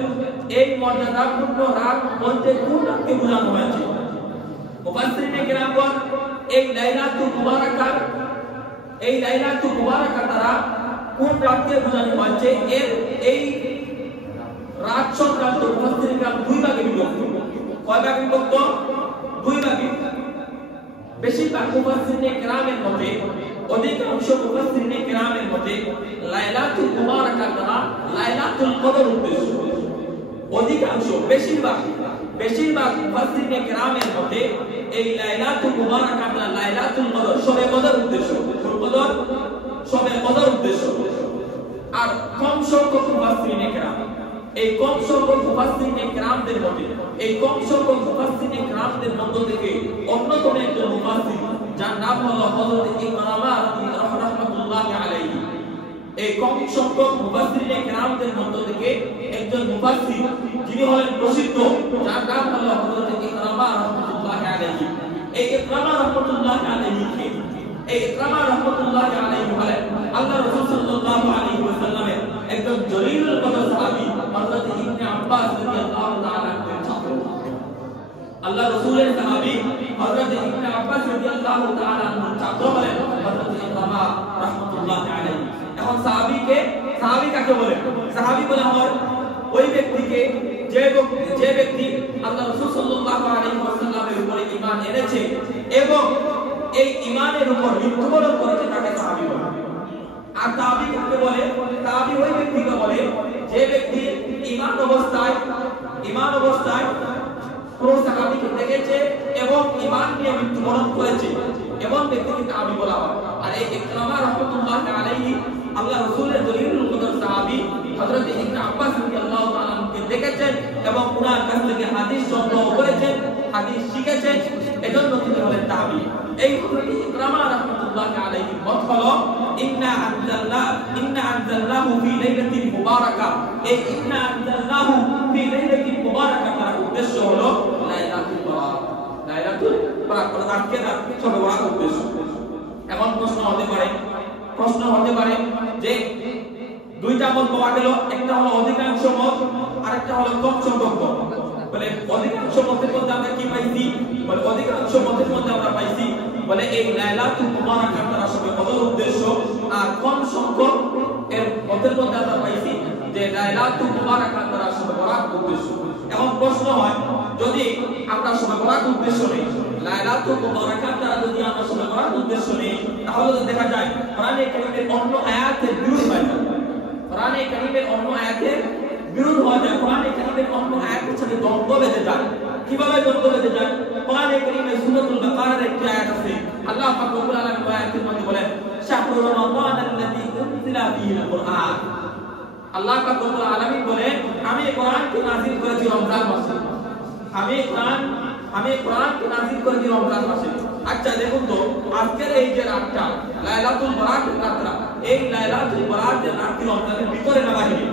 এই মর্যাদাপূর্ণ রাত বলতে কোন রাতকে বোঝানো হয়েছে? মুফাসসিরিনে কেরামগণ এই লাইলাতুল মুবারাকা, এই লাইলাতুল মুবারাকা দ্বারা কোন রাতকে বোঝানো হয়েছে এই রাত সংক্রান্ত মুফাসসিরিনে কেরাম দুই ভাগে বিভক্ত। কয় ভাগে বিভক্ত? দুই ভাগে। বেশিরভাগ মুফাসসিরিনে কেরামের মতে, অধিকাংশ মুফাসসিরিনে কেরামের মতে লাইলাতুল মুবারাকা দ্বারা লাইলাতুল কদর উদ্দেশ্য। অধিকাংশ বেশিরভাগ মুফাসসিরিনে কেরামের মতে এই লাইলাতুল মুবারাকা দ্বারা লাইলাতুল কদর, শবে কদর উদ্দেশ্য। কদর, শবে কদর উদ্দেশ্য। আর কম সংখ্যক মুফাসসিরিনে কেরাম, এই কম সংখ্যক মুফাসসিরিনে কেরামদের মতে, এই কম সংখ্যক মুফাসসিরিনে কেরামদের মধ্য থেকে অন্যতম একজন মুফাসসির যার নাম হলো হযরত ইকরামা রাহমাতুল্লাহি আলাইহি। এই কম সংখ্যক মুফাসসিরিনে কেরামদের মধ্য থেকে একজন মুফাসসির যিনি হলেন প্রসিদ্ধ, যার নাম হলো হযরত ইকরামা রাহমাতুল্লাহি আলাইহি। এই ইকরামা রাহমাতুল্লাহি আলাইহি কে? এই ইকরামা রাহমাতুল্লাহি আলাইহি হলেন আল্লাহ রাসূল সাল্লাল্লাহু আলাইহি ওয়াসাল্লামের একজন জলিলুল কদর সাহাবী হযরত ইবনে আব্বাস রাদিয়াল্লাহু তাআলা এর ছাত্র। আল্লাহ রাসূলের সাহাবী হযরত ইবনে আব্বাস রাদিয়াল্লাহু তাআলা এর ছাত্র হলেন হযরত ইকরামা রাহমাতুল্লাহি আলাইহি। এখন সাহাবী কাকে বলে? সাহাবী বলা হয় ওই ব্যক্তিকে যে ব্যক্তি আল্লাহ রাসূল সাল্লাল্লাহু আলাইহি ওয়াসাল্লামের উপরে ঈমান এনেছে এবং এই ঈমানের উপর মৃত্যুবরণ করেছে তাকে সাহাবী বলে। আর তাবী কাকে বলে? তাবী ওই ব্যক্তিকে বলে যে ব্যক্তি ঈমান অবস্থায় কোন সাহাবীকে দেখেছে এবং ঈমান নিয়ে মৃত্যুবরণ করেছে, এমন ব্যক্তিকে তাবী বলা হয়। আর এই ইকরামা রাহমাতুল্লাহি আলাইহি আল্লাহ রাসূলের জলিলুল কদর সাহাবী হযরত ইবনে আব্বাস রাদিয়াল্লাহু তাআলা কে দেখেছেন এবং উনার কাছ থেকে হাদিস সংগ্রহ করেছেন, হাদিস শিখেছেন, এজন্য তিনি হলেন তাবী। এই হযরত ইকরামা রাহমাতুল্লাহি আলাইহি মত হলো ইন্না আনজালনাহু ফি লাইলাতিল মুবারাকা। এই ইন্না আনজালনাহু ফি লাইলাতিল মুবারাকা তার উদ্দেশ্য হলো লাইলাতুল বরাত। লাইলাতুল বরাত আজকে রাত শবে বরাত উদ্দেশ্য। এখন প্রশ্ন হতে পারে যে দুইটা মত পাওয়া গেল, একটা হলো অধিকাংশ মত আর একটা হলো কম সংখ্যক মত। বলে অধিকাংশ মতের মধ্যে আমরা কি পাইছি? বলে অধিকাংশ মতের মধ্যে আমরা পাইছি বলে এই লাইলাতুল মুবারাকা তার শবে কদর উদ্দেশ্য। আর কম সংখ্যক এর মতের মধ্যে আমরা পাইছি যে লাইলাতুল মুবারাকা তার শবে বরাত উদ্দেশ্য। এখন প্রশ্ন হয়, যদি আমরা শবে বরাত উদ্দেশ্য নেই, লাইলাতুল মুবারাকা তার যদি আমরা শবে বরাত উদ্দেশ্য নেই, তাহলে তো দেখা যায় কোরআনে কারীমের অন্য আয়াতের বিরোধ হয় না। কোরআনে কারীমের অন্য আয়াতের বিরোধ হয় না। কোরআনে কারীমের অন্য আয়াতের সাথে দ্বন্দ্ব বেঁধে যায়। কিভাবে দ্বন্দ্ব বেঁধে যায়? কোরআনে কারীমের সূরাতুল বাকারার একটি আয়াত আছে, আল্লাহ পাক রব্বুল আলামিন আয়াতের মধ্যে বলেন শাহরু রমাদানাল্লাযী উনজিলা ফীহিল কুরআন। আল্লাহ পাক রব্বুল আলামিন বলেন আমি কোরআনকে নাযিল করেছি রমজান মাসে। আমি কোরআনকে নাযিল করেছি রমজান মাসে। আচ্ছা দেখুন তো, আজকের এই যে রাতটা লাইলাতুল বরাতের রাতটা, এই লাইলাতুল বরাতের রাতটি রমজানের ভিতরে না বাহিরে?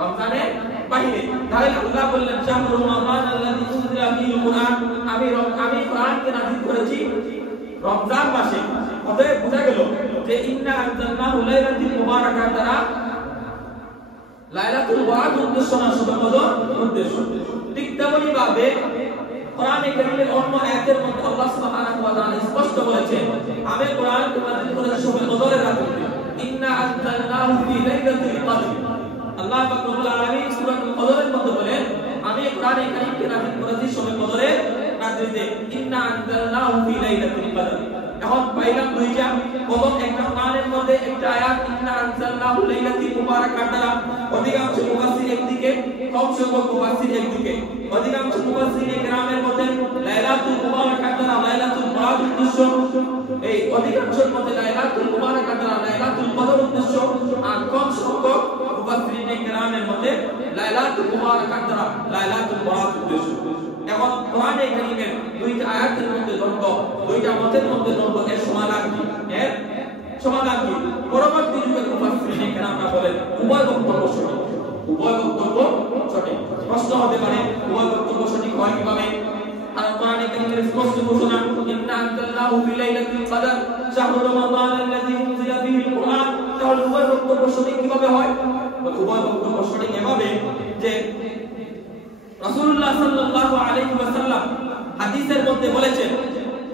রমজানের বাহিরে। তাহলে আল্লাহ বললেন শাহরু রমাদানাল্লাযী উনজিলা ফীহিল কুরআন, আমি কোরআনকে নাযিল করেছি রমজান মাসে। অতএব বোঝা গেল যে ইন্না আনজালনাহু লাইলাতুল মুবারাকা দ্বারা লাইলাতুল বরাত উদ্দেশ্য না, শবে কদর উদ্দেশ্য। ঠিক তেমনি ভাবে কোরআনে কারীমের অন্য আয়াতের মধ্যে আল্লাহ সুবহানাহু ওয়া তাআলা স্পষ্ট বলেছেন আমি কোরআনকে নাযিল করেছি শবে কদরের রাতে। ইন্না আনজালনাহু ফি লাইলাতিল কদর। আল্লাহ পাক রব্বুল আলামিন সূরাতুল কদরের মধ্যে বলেন আমি কোরআনে কারীমকে নাযিল করেছি শবে কদরের রাতে। ইন্না আনজালনাহু ফি লাইলাতিল কদর। এখন পাইলাম দুইটা, প্রথম একটা কোরআনের মধ্যে একটা আয়াত ইন্না আনজালনাহু লাইলাতিল মুবারাকা দ্বারা অধিকাংশ মুফাসসির একদিকে, কম সংখ্যক মুফাসসির একদিকে। অধিকাংশ মুফাসসিরিনে কেরামের মতে লাইলাতুল মুবারাকা দ্বারা লাইলাতুল বরাত উদ্দেশ্য, এই অধিকাংশের মতে লাইলাতুল মুবারাকা দ্বারা লাইলাতুল কদর উদ্দেশ্য। আর কম সংখ্যক মুফাসসিরিনে কেরামের মতে লাইলাতুল মুবারাকা দ্বারা লাইলাতুল বরাত উদ্দেশ্য। এখন কোরআনে কারীমের দুইটা আয়াতের মধ্যে দ্বন্দ্ব, দুইটা মতের মধ্যে দ্বন্দ্ব, এর সমাধান কি? পরবর্তী যুগের মুফাসসিরিনে কেরামরা বলেন উভয় বক্তব্য সঠিক। হতে পারে উভয় বক্তব্য সঠিক হয় কিভাবে আর কোরআনে কারীমের স্পষ্ট ঘোষণা ইন্না আনজালনাহু ফি লাইলাতুল কদর শাহরু রমাদান আল্লাযী উনজিলা ফীহিল কুরআন তাহলে উভয় বক্তব্য সঠিক কিভাবে হয় উভয় বক্তব্য সঠিক এভাবে যে রাসূলুল্লাহ সাল্লাল্লাহু আলাইহি ওয়াসাল্লাম হাদিসের মধ্যে বলেছেন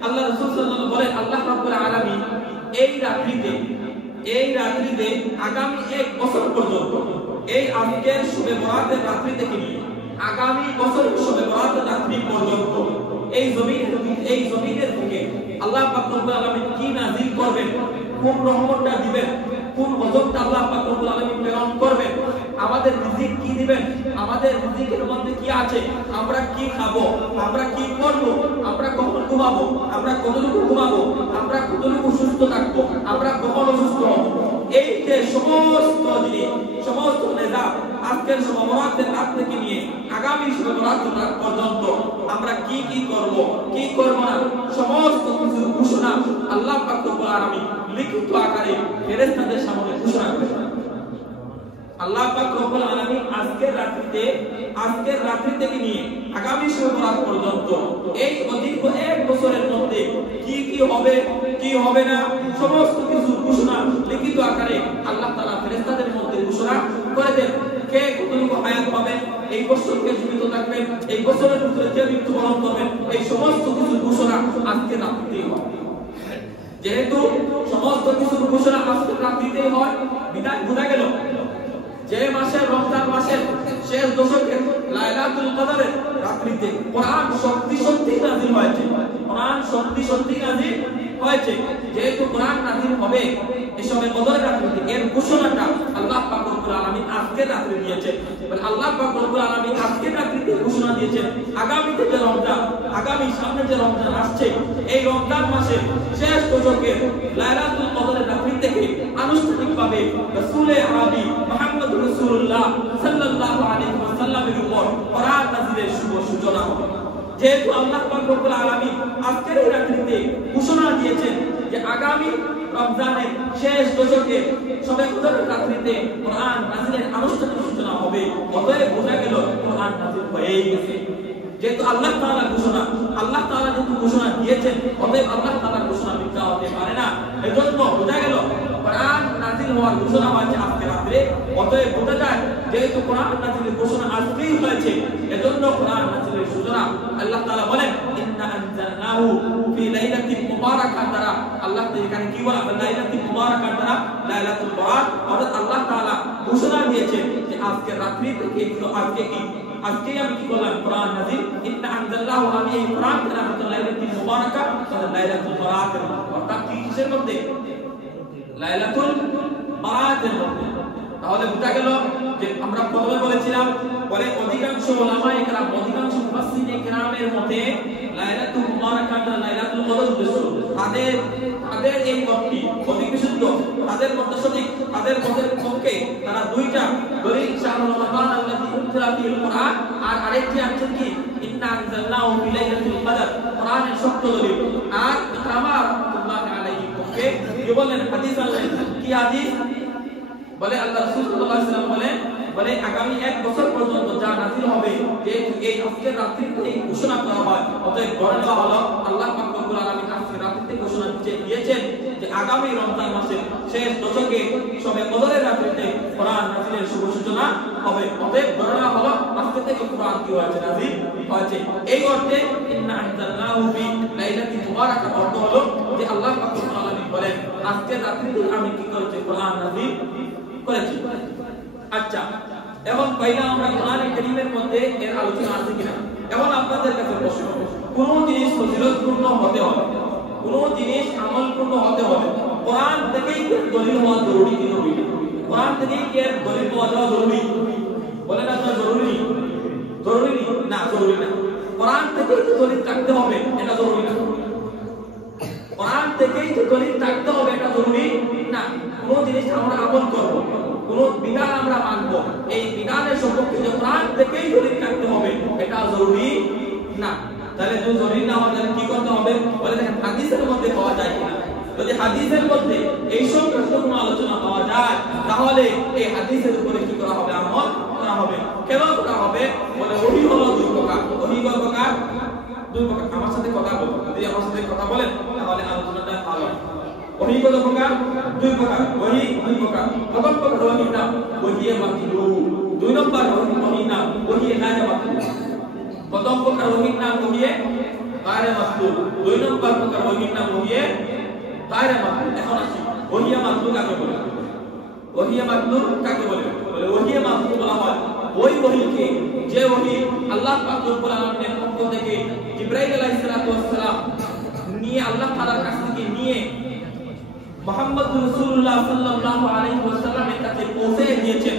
আল্লাহ রাসূল সাল্লাল্লাহু বলেন আল্লাহ রাব্বুল আলামিন এই রাত্রিতে আগামী 1 বছর পর্যন্ত এই আজকের শবে বরাতের রাত্রি থেকে নিয়ে আগামী বছর শবে বরাতের রাত্রি পর্যন্ত এই জমিনের থেকে আল্লাহ পাক রব্বুল আলামিন কি নাযিল করবেন কোন রহমতটা দিবেন কোন গজবটা আল্লাহ পাক রব্বুল আলামিন প্রেরণ করবেন আমাদের রিজিক কি দিবেন আমাদের রিজিকের মধ্যে কি আছে আমরা কি খাবো আমরা কি করব আমরা কখন ঘুমাবো আমরা কতটুকু ঘুমাবো আমরা কতটুকু সুস্থ থাকবো আমরা কখন অসুস্থ হব এই যে সমস্ত জিনিস সমস্ত নিজাম আজকের শবে বরাতের রাত থেকে নিয়ে আগামী শবে বরাতের রাত পর্যন্ত আমরা কি কি করব কি করব না সমস্ত কিছু ঘোষণা আল্লাহ পাক রব্বুল আলামিন লিখিত আকারে ফেরেশতাদের সামনে ঘোষণা করেন আল্লাহ পাক রব্বুল আলামিন আজকের রাত্রি থেকে নিয়ে আগামী শবে বরাত পর্যন্ত এই অধিক 1 বছরের মধ্যে কি কি হবে কি হবে না সমস্ত কিছু ঘোষণা লিখিত আকারে আল্লাহ তাআলা ফেরেশতাদের মধ্যে ঘোষণা করে দেন কে কতটুকু হায়াত পাবে এই বছর কে জীবিত থাকবেন এই বছরের ভিতরে কে মৃত্যুবরণ করবেন এই সমস্ত কিছু ঘোষণা আজকে রাত্রিতেই হবে যেহেতু সমস্ত কিছু ঘোষণা আজকে রাত্রিতেই হয় বিদায় বোঝা গেল যে মাসে রমজান মাসের শেষ দশকে লাইলাতুল কদরের রাত্রিতে কোরআন সত্যি নাযিল হয়েছে কোরআন সত্যি নাযিল হয়েছে যেহেতু কোরআন নাযিল হবে এই শবে কদরের রাত্রিতে এর ঘোষণাটা আল্লাহ পাক রব্বুল আলামিন আজকে রাত্রে দিয়েছে বলে আল্লাহ পাক রব্বুল আলামিন আজকে রাত্রিতে ঘোষণা দিয়েছেন আগামীতে যে রমজান আগামী সামনে যে রমজান আসছে এই রমজান মাসের শেষ দশকে লাইলাতুল কদরের রাত্রি থেকে আনুষ্ঠানিকভাবে রাসূল আরবি মুহাম্মদ রাসূলুল্লাহ সাল্লাল্লাহু আলাইহি ওয়াসাল্লামের উপর কোরআন নাযিলের শুভ সূচনা হবে যেহেতু আল্লাহ পাক রব্বুল আলামিন আজকের এই রাত্রিতে ঘোষণা দিয়েছেন যে আগামী রমজানের শেষ দশকে শবে কদরের রাত্রিতে কোরআন নাযিলের আনুষ্ঠানিক সূচনা হবে অতএব বোঝা গেল কোরআন নাযিল হয়েই গেছে যেহেতু আল্লাহ তাআলা যেহেতু ঘোষণা দিয়েছেন অতএব আল্লাহ তাআলা ঘোষণা মিথ্যা হতে পারে না এজন্য বোঝা গেল কোরআন নাযিল হওয়ার ঘোষণা হয়েছে আজকে রাতে অতএব বোঝা যায় যেহেতু কোরআন নাযিলের ঘোষণা আজকেই হয়েছে এজন্য কোরআন নাযিলের সূচনা আল্লাহ তাআলা বলেন ইন্না আনজালনাহু ফি লাইলাতিন মুবারাকাতিন দ্বারা আল্লাহ তাআলা এখানে কি বলা লাইলাতুল মুবারাকাতিন দ্বারা লাইলাতুল বরাত অর্থাৎ আল্লাহ তাআলা ঘোষণা দিয়েছেন যে আজকে রাত্রি থেকে আজকে আমি কি করলাম কোরআন নাযিল ইন্না আনজালনাহু আমি এই কোরআন তেলাওয়াত লাইলাতুল মুবারাকা অর্থাৎ লাইলাতুল বরাতের অর্থাৎ কিসের মধ্যে লাইলাতুল বরাতের মধ্যে তাহলে বোঝা গেল যে আমরা প্রথমে বলেছিলাম বলে অধিকাংশ উলামায়ে কেরাম অধিকাংশ মুফাসসিরিনে কেরামের মতে লাইলাতুল মুবারাকা লাইলাতুল কদর উদ্দেশ্য তাদের এই মতটি অধিক বিশুদ্ধ তাদের মতে সঠিক তাদের মতের পক্ষে তারা দুইটা দলিল শাহরু রমাদান আল্লাযী উনজিলা ফীহিল কুরআন আর আরেকটি আছে কি ইন্না আনজালনাহু ফি লাইলাতুল কদর কোরআনের শক্ত দলিল আর ইকরামা রাহমাতুল্লাহি আলাইহি পক্ষে কি বলেন হাদিস আনলেন কি হাদিস বলে আল্লাহ রাসূল সাল্লাল্লাহু আলাইহি ওয়াসাল্লাম বলে আগামী 1 বছর পর্যন্ত যা নাযিল হবে যে এই আজকের রাত্রিতে ঘোষণা করা হয় অতএব ধরে নেওয়া হলো আল্লাহ পাক রব্বুল আলামিন আজকের রাত্রিতে ঘোষণা দিয়েছেন যে আগামী রমজান মাসের শেষ দশকে শবে কদরের রাত্রিতে কোরআন নাযিলের শুভ সূচনা হবে অতএব ধরে নেওয়া হলো আজকে থেকে কোরআন কি হয়েছে নাযিল হয়েছে এই অর্থে ইন্না আনজালনাহু ফি লাইলাতিন মুবারাকা অর্থ হলো যে আল্লাহ পাক রব্বুল আলামিন বলেন আজকের রাত্রিতে আমি কি করেছি কোরআন নাযিল করেছি আচ্ছা এখন পয়লা আমরা কোরআনে কারীমের মধ্যে এর আলোচনা আছে কিনা এখন আপনাদের কাছে প্রশ্ন কোন জিনিস ফজিলতপূর্ণ হতে হবে কোন জিনিস আমলপূর্ণ হতে হবে কোরআন থেকেই দলিল হওয়া জরুরি কি জরুরি কোরআন থেকেই কি দলিল হওয়া জরুরি বলে না জরুরি না জরুরি না কোরআন থেকেই দলিল থাকতে হবে এটা জরুরি না কোরআন থেকেই দলিল থাকতে হবে এটা জরুরি না কোন জিনিস আমরা আমল করব কোন বিধান আমরা মানব এই বিধানের সম্পর্কে যে কোরআন থেকেই দলিল থাকতে হবে এটা জরুরি না তাহলে যদি জরুরি না হয় তাহলে কি করতে হবে বলে দেখেন হাদিসের মধ্যে পাওয়া যায় কিনা যদি হাদিসের মধ্যে এই সংক্রান্ত কোনো আলোচনা পাওয়া যায় তাহলে এই হাদিসের উপরে কি করা হবে আমল করা হবে কেন করা হবে বলে ওহী ওহী কত প্রকার? দুই প্রকার। ওহী দুই প্রকার। প্রথম প্রকার ওহীর নাম ওহী মাতলু। দুই নম্বর ওহীর নাম ওহী গায়রে মাতলু। প্রথম প্রকার ওহীর নাম ওহী গায়রে মাতলু। দুই নম্বর প্রকার ওহীর নাম ওহী গায়রে মাতলু। এখন আসি ওহী মাতলু কাকে বলে? ওহী মাতলু কাকে বলে? বলে ওহী মাতলু বলা হয় ওই ওহীকে যে ওহী আল্লাহ পাক রব্বুল আলামিনের পক্ষ থেকে জিবরাইল আলাইহিস সালাতু ওয়াস সালাম নিয়ে আল্লাহ তাআলার কাছ থেকে নিয়ে মুহাম্মদ রাসূলুল্লাহ সাল্লাল্লাহু আলাইহি ওয়াসাল্লামের কাছে পৌঁছে দিয়েছেন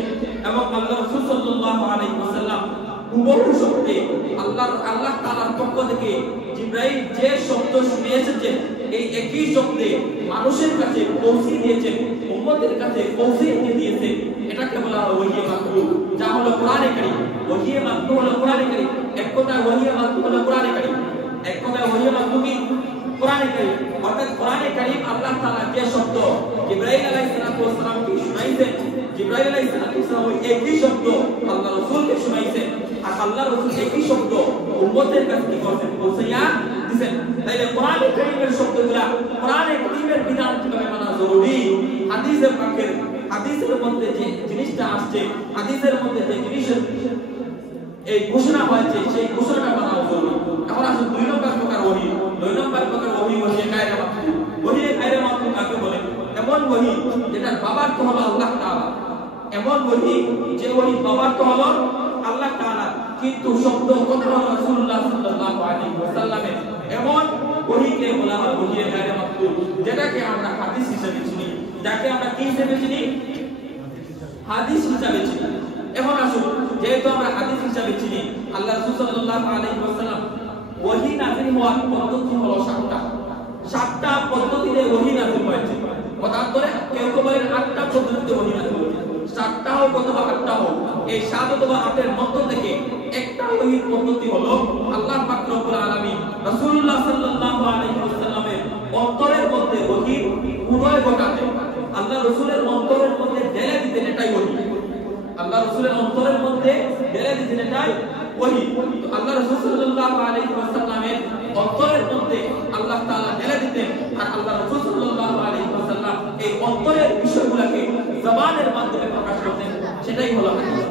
এবং আল্লাহ রাসূল সাল্লাল্লাহু আলাইহি ওয়াসাল্লাম হুবহু শব্দে আল্লাহ তাআলার পক্ষ থেকে জিবরাইল যে শব্দ শুনে এসেছেন এই একই শব্দে মানুষের কাছে পৌঁছে দিয়েছেন, উম্মতের কাছে পৌঁছে দিয়েছেন। এটাকে বলা হয় ওহী মাতলু, যা হলো কোরআনে কারীম। ওহী মাতলু হলো কোরআনে কারীম। এক কথায় ওহী মাতলু হলো কোরআনে কারীম। এক কথায় ওহী মাতলু কি? কোরআনে কারীম। অর্থাৎ কোরআনে কারীম আল্লাহ তাআলা যে শব্দ জিবরাইল আলাইহিস সালাতু ওয়াস সালামকে শুনাইছেন, জিবরাইল আলাইহিস সালাতু ওয়াস সালাম ওই একই শব্দ আল্লাহ রাসূলকে শুনাইছেন, আর আল্লাহ রাসূল একই শব্দ উম্মতের কাছে কি করতেন? পৌঁছাইয়া দিবেন। তাইলে কোরআনে কারীমের শব্দগুলা কোরআনে কারীমের বিধান কিভাবে মানা জরুরি? হাদিসের মধ্যে যে জিনিসটা আসছে, হাদিসের মধ্যে যে জিনিসের এই ঘোষণা হয়েছে সেই ঘোষণাটা মানা জরুরি। এখন আসুন দুই নম্বর প্রকার ওহী। দুই নম্বর প্রকার ওহী ওহী গায়রে মাতলু। ওহী গায়রে মাতলু কাকে বলে? এমন ওহী যেটা বাবার তো হলো আল্লাহ তাআলা, এমন ওহী যে ওহী বাবার তো হলো আল্লাহ তাআলা কিন্তু শব্দ কথা হলো রাসূলুল্লাহ সাল্লাল্লাহু আলাইহি ওয়াসাল্লামের, এমন ওহীকে বলা হয় ওহী গায়রে মাতলু, যেটাকে আমরা হাদিস হিসেবে চিনি, যাকে আমরা কি হিসেবে চিনি? হাদিস হিসেবে চিনি। এখন আসুন, যেহেতু আমরা হাদিস হিসেবে চিনি, আল্লাহ রাসূল সাল্লাল্লাহু আলাইহি ওয়াসাল্লাম ওহী নাযিল হওয়ার পদ্ধতি হলো সাতটা পদ্ধতিতে ওহী নাযিল হয়েছে। পদার্থরে কেউ কেউ বলেন 8টা পদ্ধতিতে ওহী নাযিল হয়েছে। 7টা হোক অথবা 8টা হোক, এই 7 অথবা 8 এর মধ্য থেকে একটা ওহীর পদ্ধতি হলো আল্লাহ পাক রব্বুল আলামিন রাসূলুল্লাহ সাল্লাল্লাহু আলাইহি ওয়াসাল্লামের অন্তরের মধ্যে ওহীর উদয় ঘটাতে, আল্লাহ রাসূলের অন্তরের মধ্যে ঢেলে দিতেন, এটাই ওহী। আল্লাহ রাসূলের অন্তরের মধ্যে ঢেলে দিতেন, এটাই ওহী। তো আল্লাহ রাসূল সাল্লাল্লাহু আলাইহি ওয়াসাল্লামের অন্তরের মধ্যে আল্লাহ তাআলা ঢেলে দিতেন, আর আল্লাহ রাসূল সাল্লাল্লাহু আলাইহি ওয়াসাল্লাম এই অন্তরের বিষয়গুলোকে জবানের মাধ্যমে প্রকাশ করতেন, সেটাই হলো হাদিস।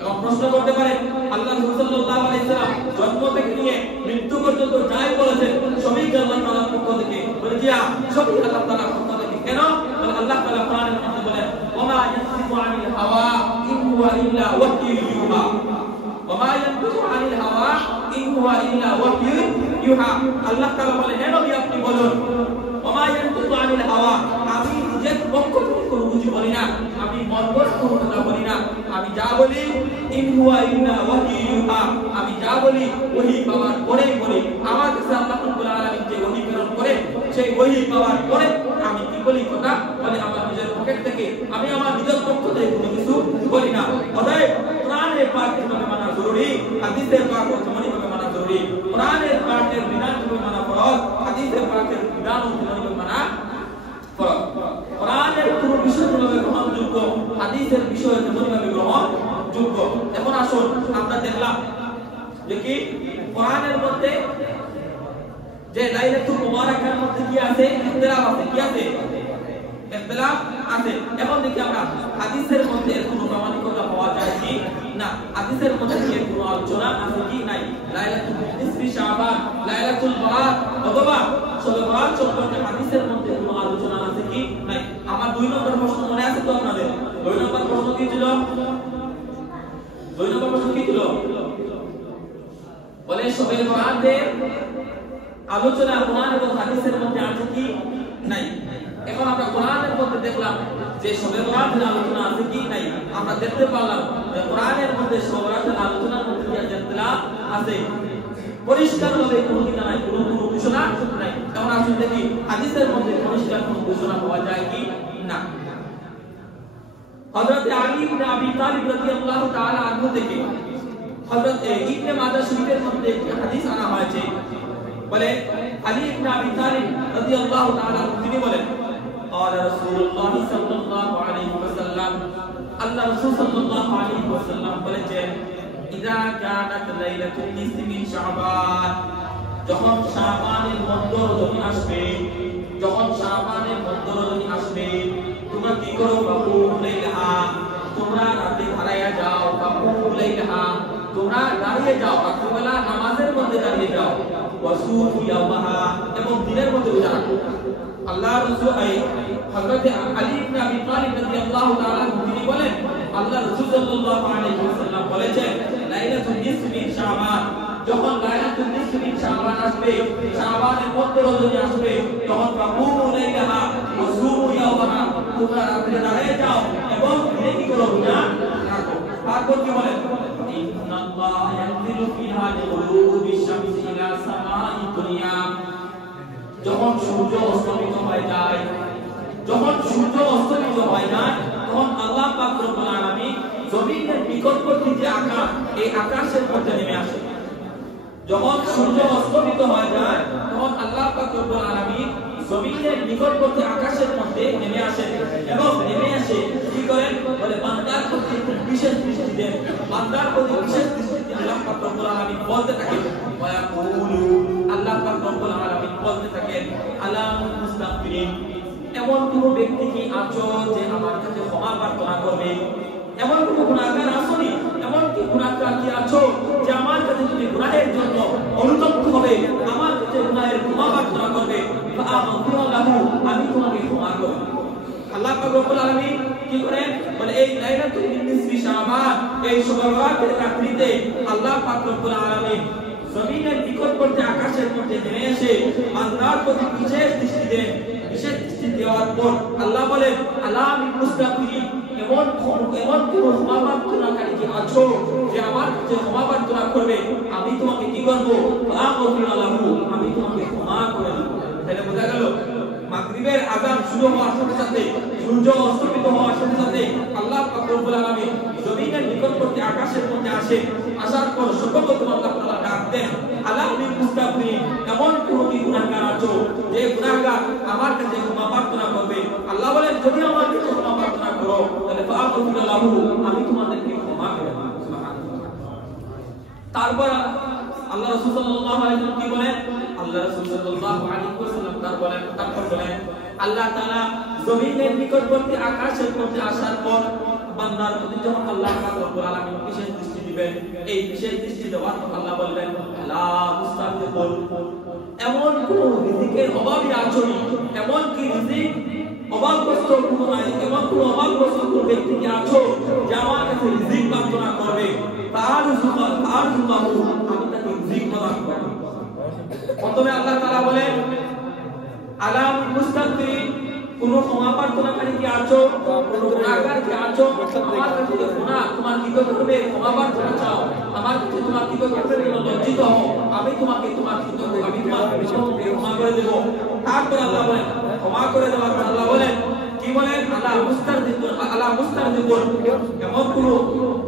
এখন প্রশ্ন করতে পারে, আল্লাহ রাসূল সাল্লাল্লাহু আলাইহি ওয়াসাল্লাম জন্ম থেকে নিয়ে মৃত্যু পর্যন্ত যাই বলেছেন সবই আল্লাহ তাআলার পক্ষ থেকে? বলে জি, সবই আল্লাহ তাআলার পক্ষ থেকে। কেন? বলে আল্লাহ তাআলা কোরআনের মধ্যে বলেন, ওমা ইয়ানতিকু আনিল হাওয়া ইন হুয়া ইল্লা ওয়াহয়ুন ইউহা। ওমা ইয়ানতিকু আনিল হাওয়া ইন হুয়া ইল্লা ওয়াহয়ুন ইউহা। আল্লাহ তাআলা বলেন, হে নবী আপনি বলুন, ওমা ইয়ানতিকু আনিল হাওয়া, আমি নিজের পক্ষ থেকে কোনো কিছু বলি না, আমি মন গড়া কোনো কথা বলি না, আমি যা বলি ইন হুয়া ইল্লা ওয়াহয়ুন ইউহা, আমি যা বলি ওহী পাওয়ার পরেই বলি। আমার কাছে আল্লাহ রাব্বুল আলামিন যে ওহী প্রেরণ করে সেই ওহী পাওয়ার পরে আমি কি বলি কথা বলে আমার নিজের পকেট থেকে, আমি আমার নিজের পক্ষ থেকে কোনো কিছু বলি না। অতএব কোরআনের পাক কিভাবে মানা জরুরি, হাদিসের পাক কিভাবে মানা জরুরি। কোরআনের পাকের বিধান কিভাবে মানা ফরজ, হাদিসের পাকের বিধান কিভাবে মানা ফরজ। কোরআনের কোন বিষয় কিভাবে গ্রহণযোগ্য, হাদিসের বিষয় কিভাবে গ্রহণযোগ্য। এখন আসুন আমরা দেখলাম যে কি কোরআনের মধ্যে যে লাইলাতুল মুবারাকার মধ্যে কি আছে? ইখতিলাফ আছে। কি আছে? ইখতিলাফ আছে। এখন দেখি আমরা হাদিসের মধ্যে কোনো প্রামাণিকতা পাওয়া যায় কি না, হাদিসের মধ্যে কি কোনো আলোচনা আছে কি নাই? লাইলাতুল নিসফি শাবান, লাইলাতুল বারাত অথবা শবে বরাত সম্পর্কে হাদিসের মধ্যে কোনো আলোচনা আছে কি নাই? আমার 2 নম্বর প্রশ্ন মনে আছে তো আপনাদের? 2 নম্বর প্রশ্ন কি ছিল? 2 নম্বর প্রশ্ন কি ছিল? বলে শবে বরাতের আলোচনা কোরআন এবং হাদিসের মধ্যে আছে কি নাই? এখন আমরা কোরআনের মধ্যে দেখলাম যে শবে বরাতের আলোচনা আছে কি নাই। আমরা দেখতে পেলাম যে কোরআনের মধ্যে শবে বরাতের আলোচনার মধ্যে কি ইখতিলাফ আছে, পরিষ্কারভাবে কোনো কি নাই, কোনো ঘোষণা নাই। এখন আসুন দেখি হাদিসের মধ্যে পরিষ্কার কোনো ঘোষণা পাওয়া যায় কি না। হযরত আলী ইবনে আবি তালিব রাদিয়াল্লাহু তাআলা আনহু থেকে হযরত ইবনে মাজাহ শরীফের মধ্যে একটি হাদিস আনা হয়েছে। বলে আলী ইবনে আবি তালিব রাদিয়াল্লাহু তাআলা তিনি বলেন, قال رسول الله صلى الله عليه وسلم, আল্লাহ রাসূল সাল্লাল্লাহু আলাইহি ওয়াসাল্লাম বলেছেন, ইযা কানাত লাইলাতুন নিসফি মিন শাবান, যখন শাবানের মধ্য রজনী আসবে, যখন শাবানের মধ্য রজনী আসবে তোমরা কি করো ফাকুলাইহা তোমরা রাতে হারায়া যাও ফাকুলাইহা তোমরা দাঁড়িয়ে যাও রাত্রিবেলা নামাজের মধ্যে দাঁড়িয়ে যাও ওয়াসুফু ইয়াওমাহা এবং দিনের মধ্যে রোজা রাখো আল্লাহ রাসূল হযরত আলী ইবনে আবি তালিব রাদিয়াল্লাহু তাআলা তিনি বলেন আল্লাহ রাসূল সাল্লাল্লাহু আলাইহি ওয়াসাল্লাম বলেছেন লাইলাতুন নিসফি মিন শাবান যখন লাইলাতুন নিসফি মিন শাবান আসবে শাবানের মধ্য রজনী আসবে তখন ফাকুলাইহা ওয়াসুফু ইয়াওমাহা তোমরা রাতে দাঁড়িয়ে যাও এবং দিনে কি করো রোজা রাখো তারপর কি বলেন ইন্নাল্লাহ ইয়ানজিলু ফিহা লিগুরুবি শামসি ইলা সামাই দুনিয়া যখন সূর্য অস্তমিত হয়ে যায় তখন আল্লাহ পাক রব্বুল আলামিন জমিনের নিকটবর্তী যে আকাশ এই আকাশের মধ্যে নেমে আসে যখন সূর্য অস্তমিত হয়ে যায় তখন আল্লাহ পাক রব্বুল আলামিন জমিনের নিকটবর্তী আকাশের মধ্যে নেমে আসেন এবং নেমে আসে কি করেন বলে বান্দার প্রতি বিশেষ দৃষ্টি দেন বান্দার প্রতি বিশেষ দৃষ্টি আল্লাহ পাক রব্বুল আলামিন বলতে থাকেন ওয়া কুলু আল্লাহ পাক রব্বুল আলামিন বলতে থাকেন আলামুল মুস্তাগফিরিন এমন কোন ব্যক্তি কি আছো যে আমার কাছে ক্ষমা প্রার্থনা করবে এমন কোন গুনাহগার আসনি এমন কি গুনাহগার কি আছো যে আমার কাছে তুমি গুনাহের জন্য অনুতপ্ত হবে আমার কাছে গুনাহের ক্ষমা প্রার্থনা করবে আমি তোমাকে ক্ষমা করব আল্লাহ পাক রব্বুল আলামিন কি করেন বলে এই লাইলাতুল নিসফি শাবান এই শুক্রবারের রাত্রিতে আল্লাহ পাক রব্বুল আলামিন জমিনের নিকটবর্তী আকাশের মধ্যে নেমে এসে বান্দার প্রতি বিশেষ দৃষ্টি দেন বিশেষ দৃষ্টি দেওয়ার পর আল্লাহ বলেন আলামিল মুস্তাগফিরিন এমন কোন ক্ষমা প্রার্থনাকারী কি আছো যে আমার কাছে ক্ষমা প্রার্থনা করবে আমি তোমাকে কি করব আমি তোমাকে ক্ষমা করে দেব তাহলে বোঝা গেল মাগরিবের আযান শুরু হওয়ার সাথে সাথে সূর্য অস্তমিত হওয়ার সাথে সাথে আল্লাহ পাক রব্বুল আলামিন জমিনের নিকটবর্তী আকাশের মধ্যে আসে আসার পর সর্বপ্রথম আল্লাহ তাআলা ডাক দেন আলামিল মুস্তাগফিরিন এমন কোন গুনাহগার আছো যে গুনাহগার আমার কাছে ক্ষমা প্রার্থনা করবে আল্লাহ বলেন যদি আমার কাছে ক্ষমা প্রার্থনা করো তাহলে ফাআগফিরু আমি তোমাদেরকে ক্ষমা করে দেব সুবহানাল্লাহ তারপর আল্লাহ রাসূল সাল্লাল্লাহু আলাইহি ওয়াসাল্লাম কি বলেন আল্লাহ রাসূল সাল্লাল্লাহু আলাইহি ওয়াসাল্লাম তারপর বলেন আল্লাহ তাআলা জমিনের নিকটবর্তী আকাশের মধ্যে আসার পর বান্দার প্রতি যখন আল্লাহ পাক রব্বুল আলামিন বিশেষ দৃষ্টি দিবেন এই বিশেষ দৃষ্টি দেওয়ার পর আল্লাহ বলবেন লা মুস্তাগফির এমন কোন রিজিকের অভাবী আছো এমন কি রিজিক অভাবগ্রস্ত কোন এমন কোন অভাবগ্রস্ত কোন ব্যক্তি কি আছো যে আমার কাছে রিজিক প্রার্থনা করবে আমি তাকে রিজিক প্রদান করব প্রথমে আল্লাহ তাআলা বলেন আলামুল মুস্তাগফিরিন কোন ক্ষমা প্রার্থনাকারী কি আছো কোন গুনাহগার কি আছো আমার কাছে গুনাহ তোমার কি করবে ক্ষমা প্রার্থনা চাও আমার কাছে তোমার কি করবে লজ্জিত হও আমি তোমাকে তোমার কি করব আমি তোমাকে ক্ষমা করে দেব তারপর আল্লাহ বলেন ক্ষমা করে দেওয়ার পর আল্লাহ বলেন কি বলেন আল্লাহ মুস্তাগফির এমন কোন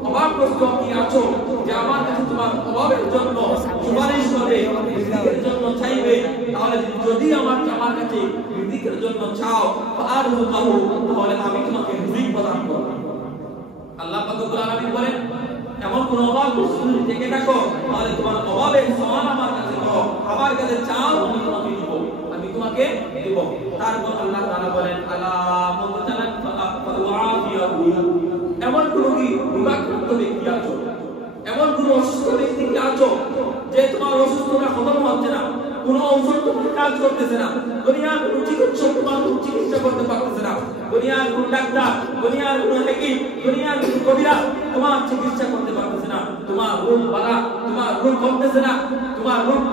অভাবগ্রস্ত কি আছো যে আমার কাছে তোমার অভাবের জন্য সুপারিশ করবে রিজিকের জন্য চাইবে তাহলে যদি আমার কাছে রিজিকের জন্য চাও তাহলে আমি তোমাকে রিজিক প্রদান করব আল্লাহ পাক রব্বুল আলামিন বলেন এমন কোন অভাবগ্রস্ত যদি থেকে থাকো তাহলে তোমার অভাবের সমান আমার কাছে দাও আমার কাছে চাও আমি তোমাকে দিব দিব তারপর আল্লাহ তাআলা বলেন আলা মুবতালান ফাআফিয়াহু এমন কোন কি রোগাক্রান্ত ব্যক্তি আছো এমন কোন অসুস্থ ব্যক্তি কি আছো যে তোমার অসুস্থতা খতম হচ্ছে না কোন ঔষধ তোমার কাজ করতেছে না দুনিয়ার কোন চিকিৎসক তোমার চিকিৎসা করতে পারতেছে না দুনিয়ার কোন ডাক্তার দুনিয়ার কোন হাকিম দুনিয়ার কোন কবিরাজ তোমার চিকিৎসা করতে পারতেছে না তোমার রোগ বালা তোমার রোগ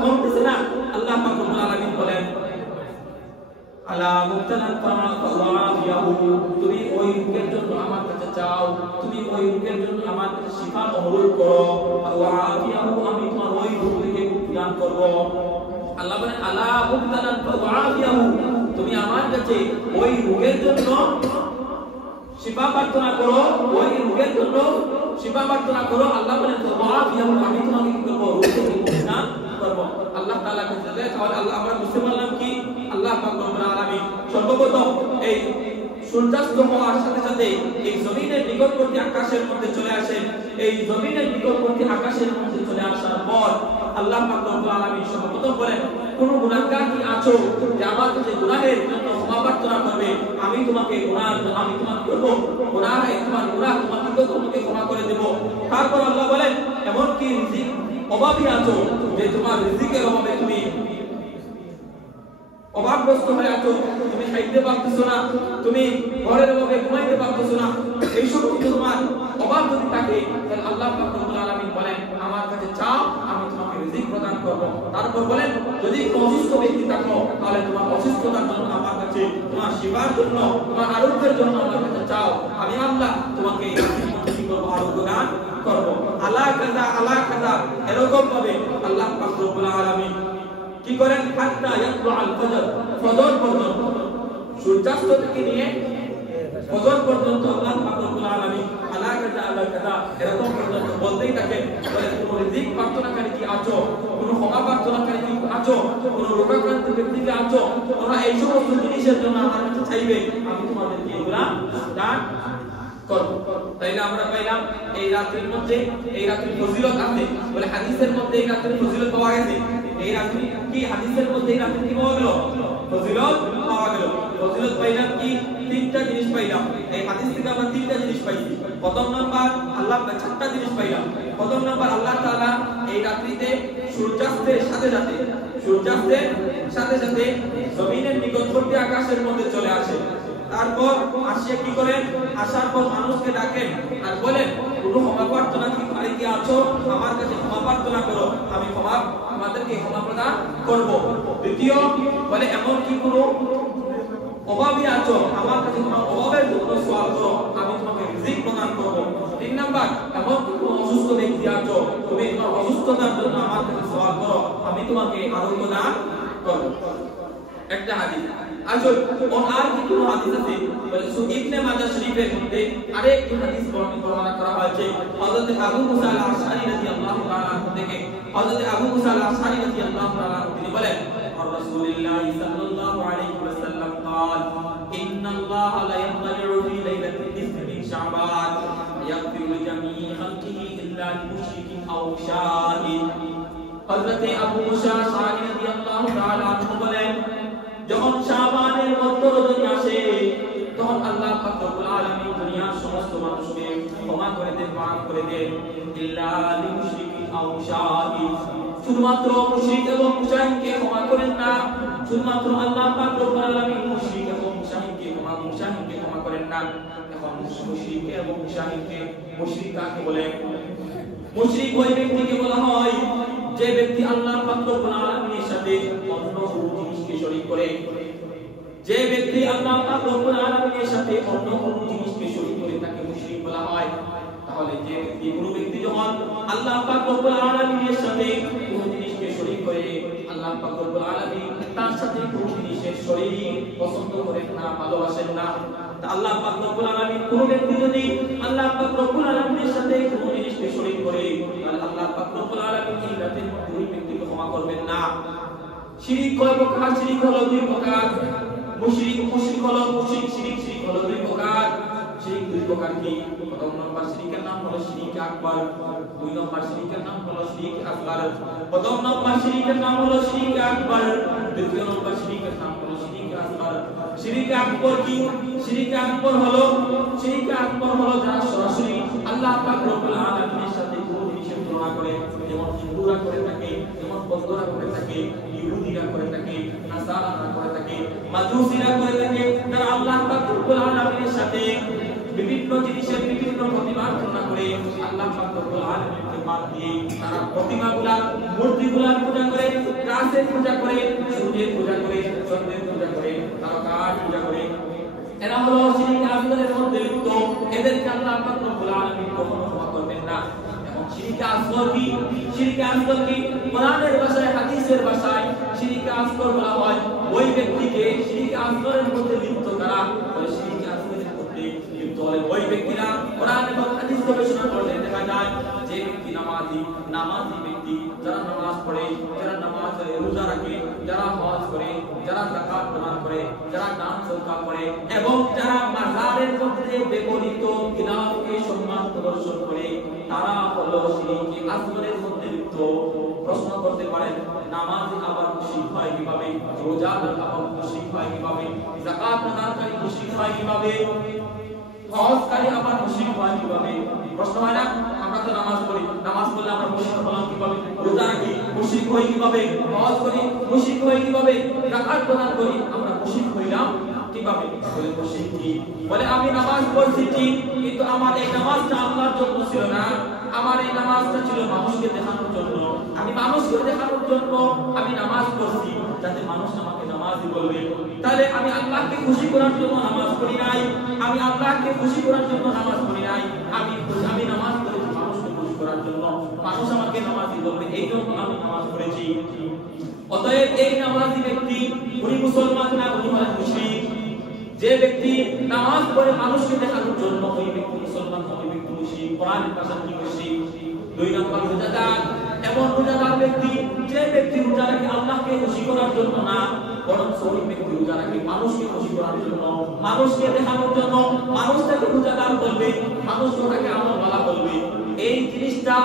কমতেছে না আল্লাহ পাক রব্বুল আলামিন বলেন আলা মুবতালান ফাআফিয়াহু তুমি ওই রোগের জন্য আমার কাছে চাও তুমি ওই রোগের জন্য আমার কাছে শিফা অনুরোধ করো ফাআফিয়াহু আমি তোমার ওই রোগ থেকে মুক্তি দান করব আল্লাহ বলেন আলা মুবতালান ফাআফিয়াহু তুমি আমার কাছে ওই রোগের জন্য শিফা প্রার্থনা করো ওই রোগের জন্য শিফা প্রার্থনা করো আল্লাহ বলেন ফাআফিয়াহু আমি তোমাকে কি করব রোগ থেকে মুক্তি দান করব আল্লাহ তাআলা কাছে যায় তাহলে আল্লাহ আমরা বুঝতে পারলাম কি আল্লাহ পাক রব্বুল আলামিন সর্বপ্রথম এই সূর্যাস্ত হওয়ার সাথে সাথে এই জমিনের নিকটবর্তী আকাশের মধ্যে চলে আসেন এই জমিনের নিকটবর্তী আকাশের মধ্যে চলে আসার পর আল্লাহ পাক রব্বুল আলামিন সর্বপ্রথম বলেন কোন গুনাহগার কি আছো যে আমার কাছে গুনাহের জন্য ক্ষমা প্রার্থনা করবে আমি তোমাকে আমি তোমাকে করব তোমার গুনাহ তোমাকে ক্ষমা করে দেব। তারপর আল্লাহ বলেন এমন কি রিজিক অভাবী আছো যে তোমার রিজিকের অভাবে তুমি অভাবগ্রস্ত হয়ে আছো, তুমি খাইতে পারতেছো না, তুমি ঘরের অভাবে ঘুমাইতে পারতেছো না, এইসব কিছু তোমার অভাব যদি থাকে তাহলে আল্লাহ পাক রব্বুল আলামিন বলেন আমার কাছে চাও আমি তোমাকে রিজিক প্রদান করব। তারপর বলেন যদি অসুস্থ ব্যক্তি থাকো তাহলে তোমার অসুস্থতার জন্য আমার কাছে, তোমার শিফার জন্য, তোমার আরোগ্যের জন্য আমার কাছে চাও, আমি আল্লাহ তোমাকে কি করব, আরোগ্য দান করব। আলা কাযা এরকম ভাবে আল্লাহ পাক রব্বুল আলামিন কি করেন হাত্তা ইয়াতলু আল ফজর, ফজর পর্যন্ত, সূর্যাস্ত থেকে নিয়ে ফজর পর্যন্ত আল্লাহ পাক রব্বুল আলামিন আলা কাযা এরকম পর্যন্ত বলতেই থাকেন। কোন রিজিক প্রার্থনাকারী কি আছো, কোন ক্ষমা প্রার্থনাকারী কি আছো, কোন রোগাক্রান্ত ব্যক্তি কি আছো, তোমরা এই সমস্ত জিনিসের জন্য আমার কাছে চাইবে, আমি তোমাদেরকে এগুলা দান করব। তাইলে আমরা পাইলাম এই রাতের মধ্যে এই রাতের ফজিলত আছে, বলে হাদিসের মধ্যে এই রাতের ফজিলত পাওয়া গেছে। এই রাতে কি হাদিসের মধ্যে এই রাতে কি পাওয়া গেল, ফজিলত পাওয়া গেল। ফজিলত পাইলাম কি তিনটা জিনিস পাইলাম, এই হাদিস থেকে আমরা তিনটা জিনিস পাইছি। প্রথম নাম্বার আল্লাহ চারটা জিনিস পাইলাম। প্রথম নাম্বার আল্লাহ তাআলা এই রাত্রিতে সূর্যাস্তের সাথে সাথে জমিনের নিকটবর্তী আকাশের মধ্যে চলে আসে। তারপর আসিয়া কি করেন, আসার পর মানুষকে ডাকেন আর বলেন কোনো ক্ষমা প্রার্থনা কি আছো, আমার কাছে ক্ষমা প্রার্থনা করো, আমি আমাদেরকে ক্ষমা প্রদান করব। দ্বিতীয় বলে এমন কি কোনো অভাবী আছো, আমার কাছে তোমার অভাবের জন্য সওয়াল করো, আমি তোমাকে রিজিক প্রদান করব। তিন নাম্বার এমন কি কোনো অসুস্থ ব্যক্তি আছো, তুমি তোমার অসুস্থতার জন্য আমার কাছে সওয়াল করো, আমি তোমাকে আরোগ্য দান করব। একটা হাদিস আসল আর কি কোনো হাদিস আছে, বলে ইবনে মাজাহ শরীফের মধ্যে আরেকটি হাদিস বর্ণনা করা হয়েছে হযরত আবু মুসা আল-আশআরী রাদিয়াল্লাহু তাআলা থেকে। হযরত আবু মুসা আল-আশআরী রাদিয়াল্লাহু তাআলা তিনি বলেন রাসূলুল্লাহ সাল্লাল্লাহু আলাইহি ওয়াসাল্লাম قال ان الله لا يطلع في ليله النصف من شعبان يغفر لجميع خلقه الا لمشرك او شاهد। হযরত আবু মুসা আল-আশআরী রাদিয়াল্লাহু তাআলা বলেন যখন শাবানের মধ্য রজনী আসে তখন আল্লাহ পাক রব্বুল আলামিন দুনিয়ার সমস্ত মানুষকে ক্ষমা করে দেন, মাফ করে দেন, ইল্লা লিল-মুশরিকি আও শাহিদ, শুধুমাত্র মুশরিক এবং মুশাহিদকে ক্ষমা করেন না, শুধুমাত্র আল্লাহ পাক রব্বুল আলামিন মুশরিক এবং মুশাহিদকে ক্ষমা করেন না। এখন মুশরিক এবং মুশাহিদকে, মুশরিক কাকে বলে? মুশরিক ওই ব্যক্তিকে বলা হয় যে ব্যক্তি আল্লাহ পাক রব্বুল আলামিনের সাথে অন্য কোনো জিনিসকে শরীক করে। যে ব্যক্তি আল্লাহ পাক রব্বুল আলামিনের সাথে অন্য কোনো জিনিসকে শরীক করে তাকে মুশরিক বলা হয়। তাহলে যে কোনো ব্যক্তি যখন আল্লাহ পাক রব্বুল আলামিনের সাথে কোনো জিনিসকে শরীক করে, আল্লাহ পাক রব্বুল আলামিন তার সাথে কোনো জিনিসের শরীক পছন্দ করেন না, ভালোবাসেন না। আল্লাহ পাক রব্বুল আলামিন কোন ব্যক্তি যদি আল্লাহ পাক রব্বুল আলামিনের সাথে কোনো জিনিসকে শরীক করে, তাহলে আল্লাহ পাক রব্বুল আলামিন এই রাতের মধ্যে ওই ব্যক্তিকে ক্ষমা করবেন না। শিরিক কয় প্রকার? শিরিক হলো দুই প্রকার। শিরিক হলো দুই প্রকার। শিরিক দুই প্রকার কি? প্রথম নম্বর শিরিকের নাম হলো শিরিক আকবার, দুই নম্বর শিরিকের নাম হলো শিরিক আসগর। প্রথম নম্বর শিরিকের নাম হলো শিরিক আকবার, দ্বিতীয় নম্বর শিরিকের নাম হলো শিরিক আসগর। শিরিক আকবার কি? শিরিক আকবার হলো যারা সরাসরি আল্লাহ পাক রব্বুল আলামিনের সাথে কোনো জিনিসের তুলনা করে, যেমন হিন্দুরা করে থাকে, যেমন বৌদ্ধরা করে থাকে, ইহুদিরা করে থাকে, নাসারারা করে থাকে, মাজুসিরা করে থাকে। তারা আল্লাহ পাক রব্বুল আলামিনের সাথে বিভিন্ন জিনিসের বিভিন্ন প্রতিমা তুলনা করে আল্লাহ পাক রব্বুল আলামিনকে বাদ দিয়ে তারা প্রতিমাগুলা, মূর্তিগুলার পূজা করে, গাছের পূজা করে, সূর্যের পূজা করে, চন্দ্রের পূজা করে, তারকার পূজা করে। এরা হলো শিরিক আসগরের মধ্যে লিপ্ত। এদেরকে আল্লাহ পাক রব্বুল আলামিন কখনো ক্ষমা করবেন না। এবং শিরিক আসগর কি? শিরিক আসগর কি? কোরআনের ভাষায়, হাদিসের ভাষায় শিরিক আসগর বলা হয় ওই ব্যক্তিকে, শিরিক আসগরের মধ্যে লিপ্ত কারা, ওই শিরিক আসগরের মধ্যে লিপ্ত হলে ওই ব্যক্তিরা কোরআন এবং হাদিস গবেষণা করলে দেখা যায় যে ব্যক্তি নামাজি ব্যক্তি, যারা নামাজ পড়ে, যারা নামাজ রোজা রাখে, যারা হজ করে, যারা যাকাত প্রদান করে, যারা দান সদকা করে এবং যারা মাজারের মধ্যে ব্যবহৃত গিলাফকে সম্মান প্রদর্শন করে, তারা হলো শিরিক আসগরের মধ্যে লিপ্ত। প্রশ্ন করতে পারেন নামাজে আবার খুশি হয় কিভাবে, রোজাদার আবার খুশি হয় কিভাবে, যাকাত প্রদানকারী খুশি হয় কিভাবে, হজকারী আবার খুশি হয় কিভাবে? প্রশ্ন হয় না? আমরা তো নামাজ পড়ি, নামাজ পড়লে আমরা খুশি হলাম কিভাবে, রোজা রাখি খুশি হই কিভাবে, হজ করি খুশি হই কিভাবে, যাকাত প্রদান করি আমরা খুশি হইলাম কিভাবে? বলে খুশি কি? বলে আমি নামাজ পড়ছি ঠিক, কিন্তু আমার এই নামাজটা আল্লাহর জন্য ছিল না, আমার এই নামাজটা ছিল মানুষকে দেখানোর জন্য। আমি মানুষকে দেখানোর জন্য আমি নামাজ পড়ছি, যাতে মানুষ আমাকে নামাজি বলবে। তাহলে আমি আল্লাহকে খুশি করার জন্য নামাজ পড়ি নাই, আমি আল্লাহকে খুশি করার জন্য নামাজ পড়ি নাই, আমি নামাজ পড়েছি মানুষকে খুশি করার জন্য, মানুষ আমাকে নামাজি বলবে, এই জন্য আমি নামাজ পড়েছি। অতএব এই নামাজি ব্যক্তি উনি মুসলমান না, উনি হলেন মুশরিক। যে ব্যক্তি নামাজ পড়ে মানুষকে দেখানোর জন্য, ওই ব্যক্তি মুসলমান না, ওই ব্যক্তি মুশরিক। কোরআনের ভাষায় কি মুশরিক? 2 নম্বর রোজাদার। এমন রোজাদার ব্যক্তি যে ব্যক্তি রোজা রাখে আল্লাহকে খুশি করার জন্য না, বরং ওই ব্যক্তি রোজা রাখে মানুষকে খুশি করার জন্য, মানুষকে দেখানোর জন্য। মানুষ তাকে রোজাদার বলবে, মানুষ তাকে আমলওয়ালা বলবে। এই জিনিসটা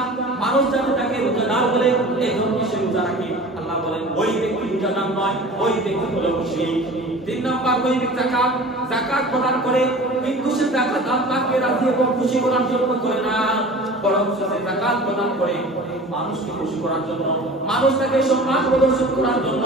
মানুষ যাতে তাকে রোজাদার বলে, এই জন্য সে রোজা রাখে। আল্লাহ বলেন ওই ব্যক্তি রোজাদার নয়, ওই ব্যক্তি হলো মুশরিক। 3 নম্বর ওই ব্যক্তি যাকাত প্রদান করে, কিন্তু সে যাকাত আল্লাহকে রাজি এবং খুশি করার জন্য করে না, বরং সে যাকাত প্রদান করে মানুষকে খুশি করার জন্য, মানুষ তাকে সম্মান প্রদর্শন করার জন্য,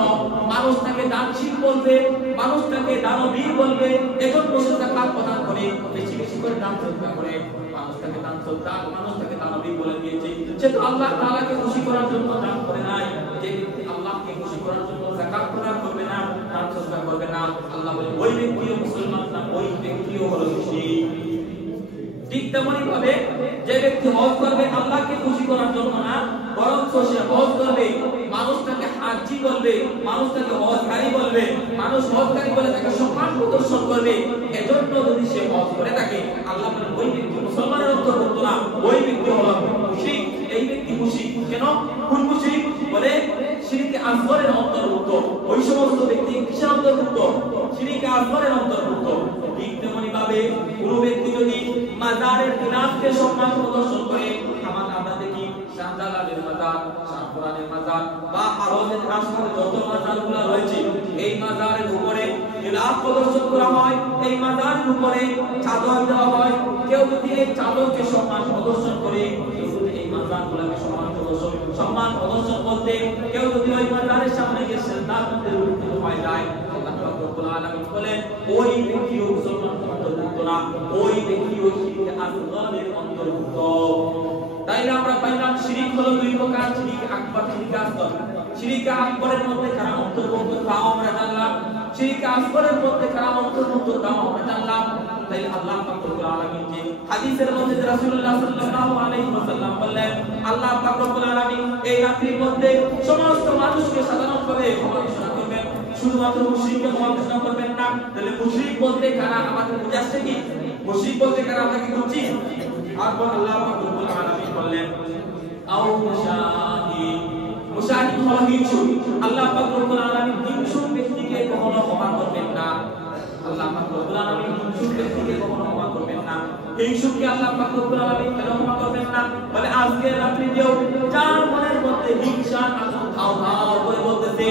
মানুষ তাকে দানশীল বলবে, মানুষ তাকে দানবীর বলবে, এজন্য সে যাকাত প্রদান করে, বেশি বেশি করে দান সদকা করে। মানুষ তাকে দান সদকা, মানুষ তাকে দানবীর বলে দিয়েছে, সে তো আল্লাহ তাআলাকে খুশি করার জন্য দান করে নাই। যে ব্যক্তি আল্লাহকে খুশি করার জন্য যাকাত প্রদান করবে না, দান সদকা করবে না, আল্লাহ বলে ওই ব্যক্তিও মুসলমান না, ওই ব্যক্তিও হলো মুশরিক। ঠিক তেমনি ভাবে যে ব্যক্তি হজ করবে আল্লাহকে খুশি করার জন্য না, বরং সে হজ করবে মানুষ তাকে হাজ্জি বলবে, মানুষ তাকে হজকারী বলবে, মানুষ হজকারী বলে তাকে সম্মান প্রদর্শন করবে, এজন্য যদি সে হজ করে থাকে, আল্লাহ বলেন ওই ব্যক্তি মুসলমানের অন্তর্ভুক্ত না, ওই ব্যক্তি হলো মুশরিক। এই ব্যক্তি মুশরিক কেন? কোন মুশরিক? বলে শিরকে আসগরের অন্তর্ভুক্ত। ওই সমস্ত ব্যক্তি কিসের অন্তর্ভুক্ত? শিরকে আসগরের অন্তর্ভুক্ত। ঠিক তেমনি ভাবে কোন ব্যক্তি যদি মাজারের খিলাফকে সম্মান প্রদর্শন করে, আমরা দেখি শাহজালালের মাজার, শাহপুরানের মাজার বা আরো যে আশপাশে যত মাজারগুলো রয়েছে, এই মাজারের উপরে খিলাফ প্রদর্শন করা হয়, এই মাজারের উপরে চাদর দেওয়া হয়। কেউ যদি এই চাদরকে সম্মান প্রদর্শন করে, কেউ যদি এই মাজারগুলোকে সম্মান প্রদর্শন করতে, কেউ যদি ওই মাজারের সামনে গিয়ে সিজদা করতে উঠতে হয় যায়, আল্লাহ পাক রব্বুল আলামিন বলেন ওই ব্যক্তিও মুসলমানের অন্তর্ভুক্ত না, ওই ব্যক্তিও শিরকে আসগরের অন্তর্ভুক্ত। তাইলে আমরা পাইলাম শিরক হলো 2 প্রকার, শিরক আকবার, শিরক আসগর। শিরক আকবরের মধ্যে কারা অন্তর্ভুক্ত তাও আমরা জানলাম, শিরক আসগরের মধ্যে কারা অন্তর্ভুক্ত তাও আমরা জানলাম। তাইলে আল্লাহ পাক রব্বুল আলামিন যে হাদিসের মধ্যে রাসূলুল্লাহ সাল্লাল্লাহু আলাইহি ওয়াসাল্লাম বললেন, আল্লাহ পাক রব্বুল আলামিন এই রাত্রির মধ্যে সমস্ত মানুষকে সাধারণভাবে ক্ষমা ঘোষণা করবেন, শুধুমাত্র মুশরিককে ক্ষমা ঘোষণা করবেন না। তাহলে মুশরিক বলতে কারা আমাদের বুঝাচ্ছে কি? মুশরিক বলতে কারা আমরা কি বুঝছি? তারপর আল্লাহ পাক রব্বুল আলামিন বললেন আও মুশাহিদ। মুশাহিদ হলো হিংসুক। আল্লাহ পাক রব্বুল আলামিন হিংসুক ব্যক্তিকে কখনো ক্ষমা করবেন না। আল্লাহ পাক রব্বুল আলামিন হিংসুক ব্যক্তিকে কখনো ক্ষমা করবেন না। হিংসুককে আল্লাহ পাক রব্বুল আলামিন কেন ক্ষমা করবেন না? বলে আজকে রাত্রিতেও যার মনের মধ্যে হিংসা আগুন ধাও ধাও করে বলতেছে,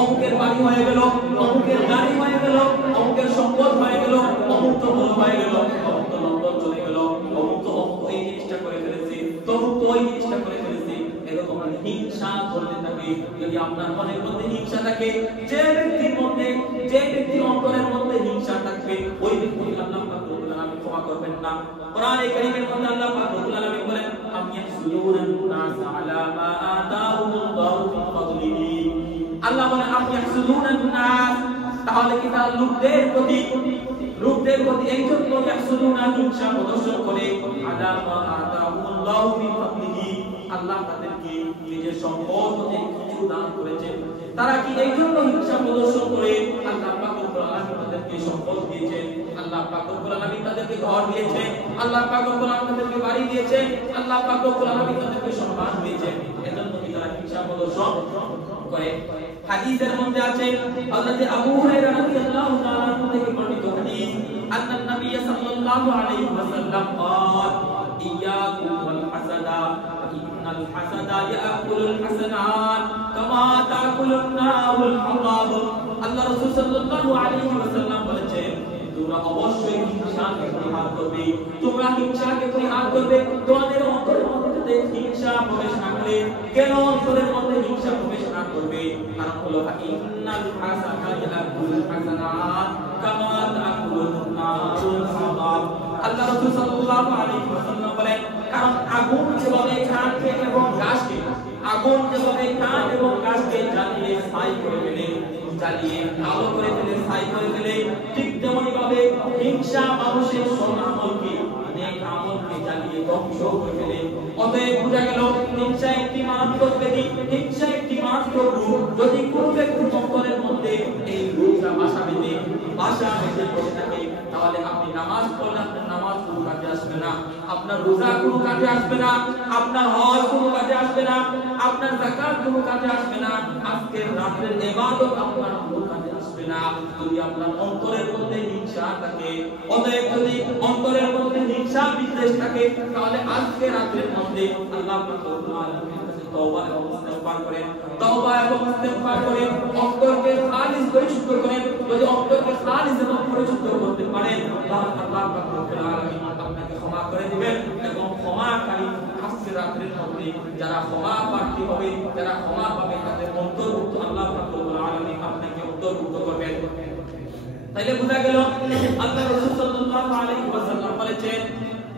অমুকের বাড়ি হয়ে গেল, অমুকের গাড়ি হয়ে গেল, অমুকের সম্পদ হয়ে গেল, অমুক তো বড় হয়ে গেল, অমুক তো লন্ডন চলে গেল, অমুক তো এই জিনিসটা করে ফেলেছে, তমুক তো ওই জিনিসটা করে ফেলেছে, এরকম হিংসা করতে থাকে। যদি আপনার মনের মধ্যে হিংসা থাকে, যে ব্যক্তির অন্তরের মধ্যে হিংসা থাকবে, ওই ব্যক্তি আল্লাহ পাক রব্বুল আলামিন ক্ষমা করবেন না। কোরআনে কারীমের মধ্যে আল্লাহ পাক রব্বুল আলামিন বলেন আম ইয়াহসুদুনান নাস আলা মা আতাহুমুল্লাহু মিন ফাদলিহি। আল্লাহ বলেন আম ইয়াহসুদুনান নাস, তাহলে কি তারা লোকদের প্রতি এই জন্য ইয়াহসুদুনা হিংসা প্রদর্শন করে, আলা মা আতাহুমুল্লাহু মিন ফাদলিহি, আল্লাহ তাদেরকে নিজের সম্পদ হতে কিছু দান করেছেন, তারা কি এই জন্য হিংসা প্রদর্শন করে? আল্লাহ পাক রব্বুল আলামিন তাদেরকে সম্পদ দিয়েছেন, আল্লাহ পাক রব্বুল আলামিন তাদেরকে ঘর দিয়েছেন, আল্লাহ পাক রব্বুল আলামিন তাদেরকে বাড়ি দিয়েছেন, আল্লাহ পাক রব্বুল আলামিন তাদেরকে সম্মান দিয়েছেন, এজন্য কি তারা হিংসা প্রদর্শন করে? হাদিসের মধ্যে আছে হযরত আবু হুরায়রা রাদিয়াল্লাহু তাআলা আনহু থেকে বর্ণিত হাদিস, আন্না নবী সাল্লাল্লাহু আলাইহি ওয়াসাল্লাম قال ইয়াকুম ওয়াল হাসাদা ইন্না ইন্নাল হাসাদা ইয়াকুলুল হাসানাত কামা তাকুলুন নারুল হাতাব। আল্লাহ রাসূল সাল্লাল্লাহু আলাইহি ওয়াসাল্লাম বলেছেন, তোমরা অবশ্যই হিংসাকে পরিহার করবে, তোমরা হিংসাকে পরিহার করবে। তোমাদের অন্তরের মধ্যে হিংসা প্রবেশ না করে, কেন অন্তরের মধ্যে হিংসা প্রবেশ না করবে? কারণ হলো ইন্নাল হাসাদা ইয়াকুলুল হাসানাত কামা তাকুলুন নারুল হাতাব। আল্লাহ রাসূল সাল্লাল্লাহু আলাইহি ওয়াসাল্লাম বলেন, কারণ আগুন যেভাবে কাঠকে এবং গাছকে, আগুন যেভাবে কাঠ এবং গাছকে জ্বালিয়ে ছাই করে ফেলে, জ্বালিয়ে কালো করে ফেলে, ছাই করে ফেলে, ঠিক তেমনি ভাবে হিংসা মানুষের সব আমলকে, নেক আমলকে জ্বালিয়ে ধ্বংস করে ফেলে। অতএব বোঝা গেল হিংসা একটি মারাত্মক ব্যাধি, হিংসা একটি মারাত্মক রোগ। যদি কোন ব্যক্তির অন্তরের মধ্যে এই রোগটা বাসা বেঁধে বসে থাকে, তাহলে আপনি নামাজ পড়লে আপনার নামাজ কোনো কাজে আসবে না, আপনার রোজা কোনো কাজে আসবে না, আপনার হজ কোনো কাজে আসবে না, আপনার যাকাত কোনো কাজে আসবে না, আজকের রাতের ইবাদত আপনার কোনো কাজে আসবে না, যদি আপনার অন্তরের মধ্যে হিংসা থাকে। অতএব যদি অন্তরের মধ্যে হিংসা বিদ্বেষ থাকে, তাহলে আজকে রাতের মধ্যে আল্লাহ রব্বুল আলামিনের কাছে তওবা এবং ইস্তিগফার করেন, তওবা এবং ইস্তিগফার করেন, অন্তরকে খালিস পরিশুদ্ধ করেন। যদি অন্তরকে খালিস এবং পরিশুদ্ধ করতে পারেন, তাহলে আল্লাহ রব্বুল আলামিন আপনাকে ক্ষমা করে দিবেন। এবং ক্ষমাকারী আজকে রাতের মধ্যে যারা ক্ষমা প্রার্থী হবে, যারা ক্ষমা পাবে, তাদের অন্তর্ভুক্ত আল্লাহ রব্বুল আলামিন আপনাকে অন্তর্ভুক্ত করবেন। তাইলে বোঝা গেল আল্লাহ রাসূল সাল্লাল্লাহু আলাইহি ওয়াসাল্লাম বলেছেন,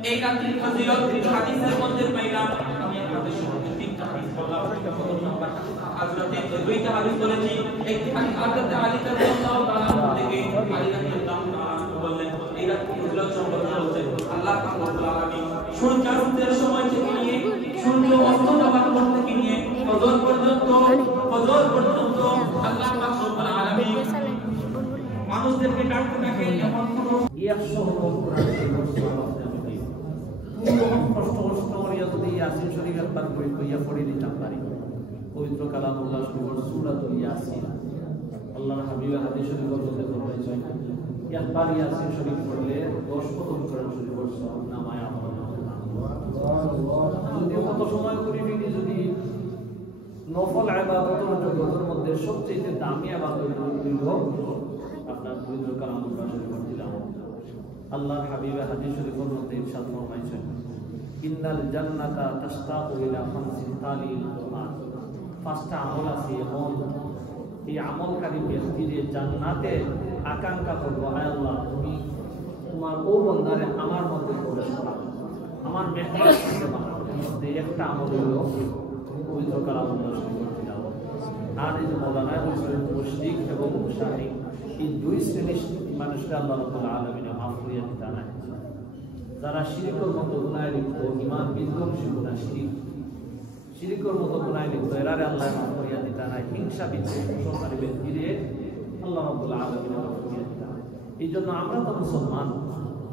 এই রাতের ফজিলত হাদিসের মধ্যে পাইলাম। আমি আপনাদের সামনে তিনটা হাদিস বললাম। প্রথম নাম্বার হযরতে দুইটা হাদিস বলেছি। একটি হাদিস হযরতে আলী রাদিয়াল্লাহু তাআলা থেকে, আলী রাদিয়াল্লাহু তাআলা বললেন, এই রাতের ফজিলত সম্পর্কে বলছেন আল্লাহ রব্বুল আলামিন সূর্যাস্তের সময় থেকে নিয়ে সূর্য অস্ত যাওয়ার পর থেকে নিয়ে ফজর পর্যন্ত আল্লাহ রব্বুল আলামিন মানুষদেরকে ডাকতে থাকে। এমন কোনো 100 কোরআন কষ্ট করিয়া যদি ইয়াসিন শরীফ একবার পড়ে দিতাম পারি, পবিত্র কালামুল্লাহ শরীফের সূরাতুল ইয়াসিন, আল্লাহর হাবিব হাদিস শরীফের মধ্যে বলেছেন, একবার ইয়াসিন শরীফ পড়লে 10 খতম কোরআন শরীফের সওয়াব নামায় আমল। যদি কত সময় করি ফিরি, যদি নফল ইবাদতের জগতের মধ্যে সবচেয়ে দামি ইবাদত হলো আপনার পবিত্র কালামুল্লাহ শরীফের তিলাওয়াত। আল্লাহর হাবিব হাদিস শরীফের মধ্যে ইরশাদ ফরমাইছেন, ইন্নাল জান্নাতা তাশতাকু ইলা খামসি তালিল কুরআন। পাঁচটা আমল আছে এমন, এই আমলকারী ব্যক্তি যে জান্নাতে আকাঙ্ক্ষা করবো, আয় আল্লাহ তুমি তোমার ও বান্দারে আমার মধ্যে প্রবেশ করাবে, আমার মেহমান করতে বানাবে। একটা আমল হলো পবিত্র কালামুল্লাহ শরীফের তিলাওয়াত। আর এই যে মওলানা মুশরিক এবং মুশারিক, এই দুই শ্রেণীর মানুষকে আল্লাহ রাব্বুল আলামিন মাফ করিয়া দিতে নাই। যারা শিরকের মতো গুনাহে লিপ্ত, ঈমান বিধ্বংসী গুনাহ, শিরকের মতো গুনাহে লিপ্ত, এরারে আল্লাহ মাফ করিয়া দিতে নাই। হিংসা বিদ্বেষকারী ব্যক্তিরে আল্লাহ রাব্বুল আলামিন মাফ করিয়া দিতে নাই। এই জন্য আমরা তো মুসলমান,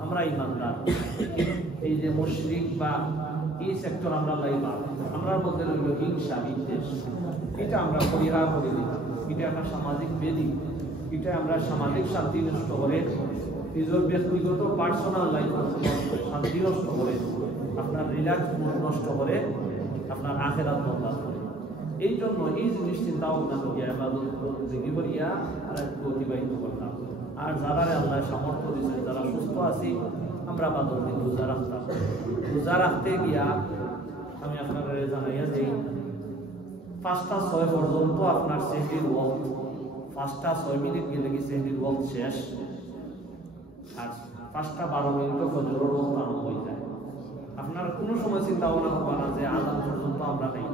আমরা ঈমানদার। এই যে মুশরিক বা এই সেক্টর আমরা লাইবা, আমরা মধ্যে রইল হিংসা বিদ্বেষ, এটা আমরা পরিহার করে দিই। এটা একটা সামাজিক ব্যাধি, এটা আমরা সামাজিক শান্তি নষ্ট করে, নিজের ব্যক্তিগত পার্সোনাল লাইফ শান্তি নষ্ট করে, আপনার রিল্যাক্স নষ্ট করে, আপনার আখিরাত বরবাদ করে। এই জন্য এই জিনিস চিন্তা ভাবনা করিয়া ইবাদত জিকির করিয়া আমরা অতিবাহিত করতাম। আর যারা আল্লাহ সামর্থ্য দিয়েছে, যারা সুস্থ আছি, আমরা ইবাদত দিন রোজা রাখতাম। রোজা রাখতে গিয়া আমি আপনারা জানাইয়া যে 5টা 6 পর্যন্ত আপনার সেহরির ওয়াক্ত, 5টা 6 মিনিট গেলে কি সেহরির ওয়াক্ত শেষ, আর 5টা 12 মিনিটও ফজরের ওয়াক্ত আরম্ভ হয়ে যায়। আপনার কোনো সময় চিন্তা ভাবনা করবা না যে আজান পর্যন্ত আমরা খাই,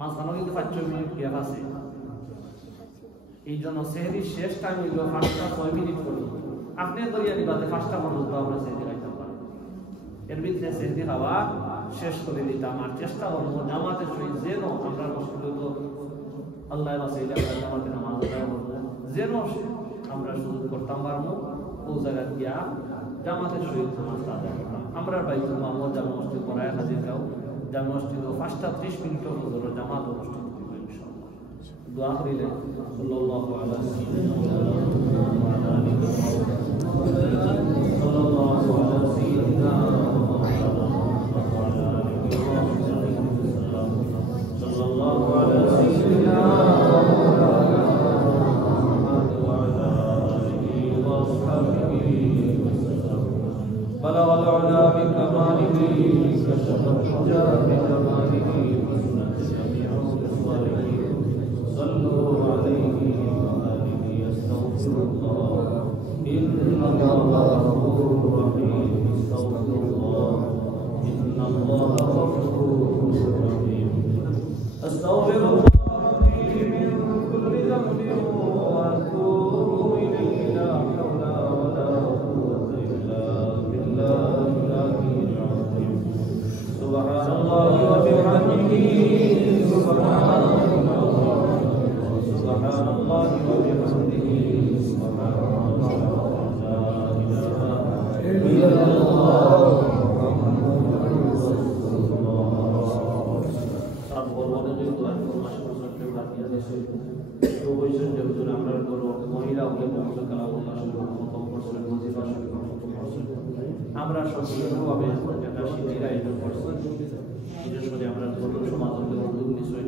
মাঝখানেও কিন্তু 5 মিনিট গ্যাপ আছে। এই জন্য সেহরির শেষ টাইম হইল 5টা 6 মিনিট পর্যন্ত। আপনি দরিয়া নিবাদে 5টা পর্যন্ত আমরা সেহরি খাইতে পারি, এর ভিতরে সেহরি খাওয়া শেষ করে দিতাম। আর চেষ্টা করবো জামাতের সহিত যেন আমরা মসজিদে তো আল্লাহ জামাতে নামাজ আদায় করবো, যেন আমরা সুযোগ করতাম পারবো ও জায়গায় গিয়া জামাতের সহিত নামাজটা আদায় করতাম। আমরা বাইতুল মামুর জামা মসজিদ পড়ায় হাজির যাও, জামা মসজিদ 5টা 30 মিনিটের মধ্যে জামাত অনুষ্ঠিত হবে ইনশাআল্লাহ। দোয়া করিলেন সাল্লাল্লাহু আলাইহি ওয়া সাল্লাম। بكماله كشف الدجى بجماله وسنت جميع خصاله صلوا عليه وآله يستغفر الله إن الله غفور رحيم استغفر الله إن الله غفور رحيم أستغفر الله من كل ذنب وأتوب إليه لا حول ولا قوة إلا بالله العلي العظيم سبحان الله وبحمده سبحان الله وبحمده سبحان الله لا إله إلا الله আমরা সচেতনভাবে একটা শিবির আয়োজন করছি বিশেষ করে আমরা নতুন সমাজ উদ্যোগ নিশ্চয়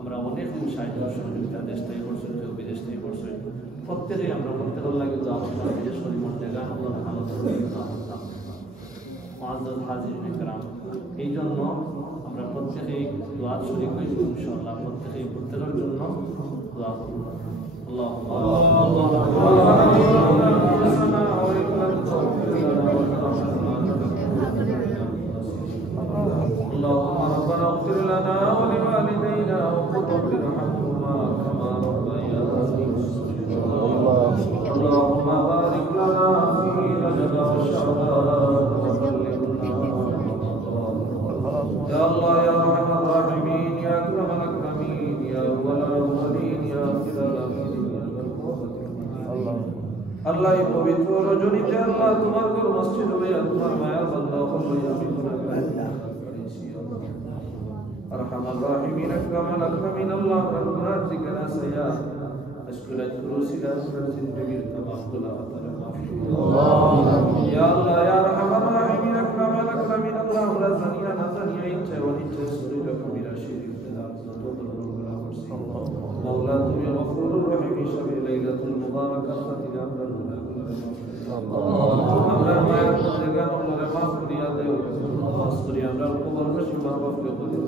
আমরা অনেক সাহায্য সহযোগিতা দেশ থেকে করছি কেউ বিদেশ থেকে করছি প্রত্যেকেই আমরা প্রত্যেকের লাগে তো আমরা বিশেষ করে মধ্যে গান হাজির একরাম এই জন্য আমরা প্রত্যেকেই দোয়া শরীক হয়েছি ইনশাআল্লাহ প্রত্যেকের জন্য দোয়া করব اللهم ربنا اغفر لنا ولوالدينا وقل رب ارحمهما كما ربياني صغيرا اللهم بارك لنا في رجب وشعبان يا الله يا ارحم الراحمين يا اكرم الاكرمين يا اول الاولين يا اخر الاخرين يا ذا القوه আল্লাহ এই পবিত্র রজনীতে আল্লাহ তোমার ঘর মসজিদ হইয়া তোমার মায়া বান্দা হইয়া আমি গুনাহগার আরহামার রাহিমিন আকরামাল আকরামিন আল্লাহ রব্বুনা জিকরা সাইয়া আশকুরাত কুরসিলা সুরাত জিন্দেগির तमाम গুনাহ তাআলা মাফ ইয়া আল্লাহ ইয়া আরহামার রাহিমিন আকরামাল আকরামিন আল্লাহ আমরা জানিয়া না জানিয়া ইচ্ছা অনিচ্ছা সূরা কবিরা শিরিক বিদআত যত গুনাহ করছি মাওলা তুমি গফুরুর রহিম হিসাবে লাইলাতুল মুবারাকাত খাতিরে আমরা আমরা মায়ের জায়গা আমরা মাফ করিয়া দেও মাফ করিয়া আমরা কবর নসিব মাফ করে দিও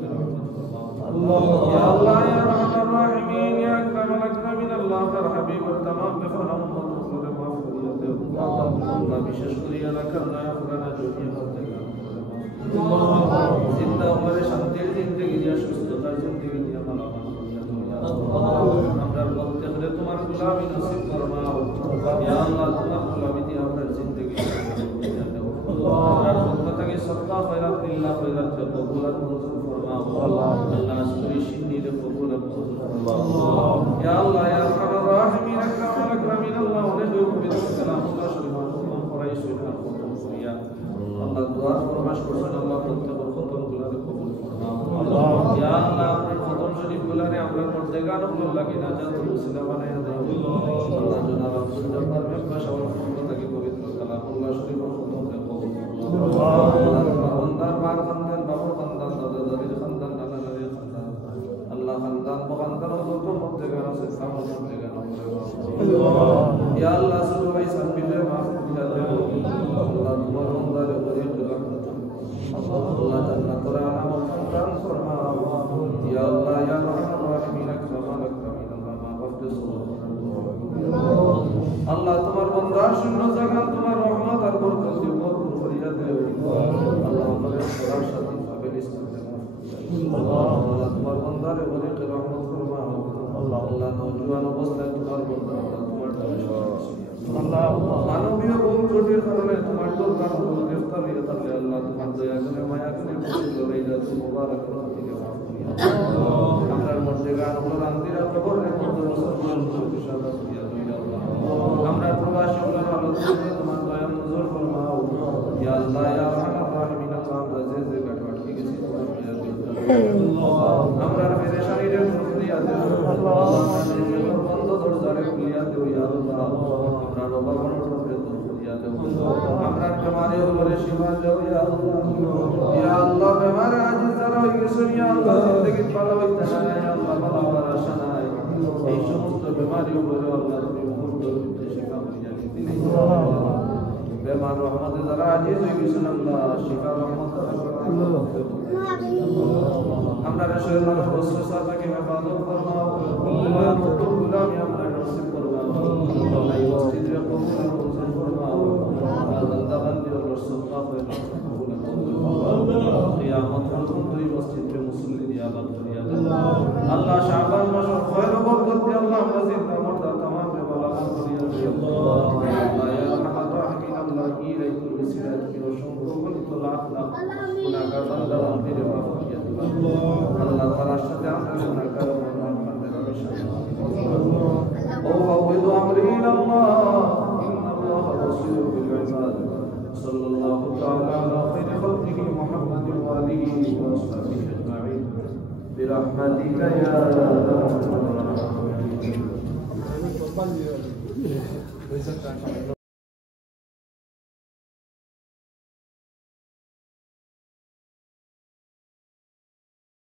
يا الله يا ارحم الراحمين يا اكرم الاكرمين الله حبيب التمام بفهم مطلوب ما فريض الله বিশেষ করিয়া লাকানা ফুরানা জমিয়া জিন্দা উমরে শান্তির জিন্দেগি দিয়া সুস্থতার জিন্দেগি দিয়া মালামাল আমরা বলতে হলে তোমার গোলামি নসিব ফরমাও ইয়া আল্লাহ তোমার গোলামি দিয়ে আমরা জিন্দেগি আমরা খোদাকে সদকা খয়রাত লিল্লাহ খয়রাত কবুলাত মঞ্জুর ফরমাও আল্লাহ আশকরি শিন্নিরে কবুলাত মঞ্জুর ফরমাও ইয়া আল্লাহ ইয়া আরহামার রাহিমিন আকরামাল আকরামিন আল্লাহ অনেক পবিত্র কালামুল্লাহ শরীফ খতম করাই সুবহান খতম করিয়া আল্লাহ দোয়া ফরমাশ করছেন আল্লাহ প্রত্যেক খতমগুলোকে কবুল ফরমাও আল্লাহ ইয়া আল্লাহ আপনার খতম শরীফগুলোরে আমরা পড়তে গান ভালো লাগে না জানতে মুসিলা বানায়া দাও আল্লাহ জনাব আব্দুল জব্বার মেম্বার সবার খতমটাকে পবিত্র কালামুল্লাহ শরীফ খতম করে কবুল আল্লাহ বন্দার মার খানদান বাবুর খানদান দাদা দাদির খানদান নানা নানির খানদান আল্লাহ খানদান বখানদান যত মধ্যে গান আছে সব মধ্যে গান ইয়া আল্লাহ শুরু ভাই সাবিলে মাফ করে দাও আল্লাহ তোমার বন্দারে গরিব আল্লাহ জান্নাতুল আলা মাকান ফরমাও ইয়া আল্লাহ ইয়া আরহামার রাহিমিন আকরামাল আকরামিন আল্লাহ মাফ করে আল্লাহ তোমার বান্দার শূন্য জায়গা তোমার রহমত আর বরকত দিয়ে ভরপুর করিয়া দেও আল্লাহ আমাদের সবার সাথে পাবে ইসলামে আল্লাহ তোমার বান্দারে বরকত রহমত ফরমাও আল্লাহ নওজোয়ান অবস্থায় তোমার বান্দা তোমার আল্লাহ মানবীয় বহু ত্রুটির কারণে তোমার দরবার গ্রেফতার হয়ে থাকলে আল্লাহ তোমার দয়া করে মায়া করে লাইলাতুল মুবারাক রাতে মাফ করিয়া আমরার মধ্যে গান হলো রান্দিরা কবরের মধ্যে মুসলমান শাহাদাত দিয়া আল্লাহ আমরা প্রবাসী হলার আলোচনা তোমার দয়া মঞ্জুর ফরমাও ইয়া আল্লাহ ইয়া আরহামার রাহিমিন আল্লাহ আমরা যে গাটবাট কি গেছি তোমার দয়া আমরা পেরেশানির খুলিয়া দেও আল্লাহ বন্ধ দরজারে খুলিয়া দেও ইয়া আল্লাহ আমরা রবার অনুরোধে খুলিয়া দেও আমরা বেমারি হলে শিফা দাও ইয়া আল্লাহ ইয়া আল্লাহ বেমারে আজিজ যারা হয়ে গেছে ইয়া আল্লাহ জিন্দেগি ভালো হইতে না ইয়া আল্লাহ ভালো হওয়ার আশা নাই এই সমস্ত বেমারি হলে আল্লাহ তুমি মুহূর্ত শিফা করিয়া দিলে বেমান রহমতে যারা আজিজ হয়ে গেছেন আল্লাহ শিফা রহমত আমরা রাসূল আল্লাহ রাসূল সাল্লাল্লাহু হেফাজত ফরমাও আল্লাহ নতুন গুলামি আমরা নসিব ফরমাও এই মসজিদে কবুল মঞ্জুর ফরমাও আল্লাহ বান্দি ও রাসূল কাফের কিয়ামত পর্যন্ত এই মসজিদে মুসল্লি দিয়া আবাদ করিয়া আল্লাহ শাবান মাস খয়র বরকত দিয়ে আল্লাহ মসজিদ আমর দা तमाम রে বালাকাত করিয়া আল্লাহ ইয়া রাহমান রাহিম আল্লাহ কি রাইতুল বিসিরাত কি অসংখ্য গণিত লাখ লাখ গুনাহগার বান্দা বান্দিরে মাফ করিয়া আল্লাহ তাআলার সাথে আমরা গুনাহগার বান্দাদের ও ফাওয়াইদু আমরি ইলা আল্লাহ ইন্নাল্লাহা বাসীরুম বিল ইবাদ সাল্লাল্লাহু তাআলা আলা খায়রি খালকিহি মুহাম্মাদিন ওয়া আলিহি ওয়া আসহাবিহি আজমাইন বিরহমাতিকা ইয়া আরহামার রাহিমিন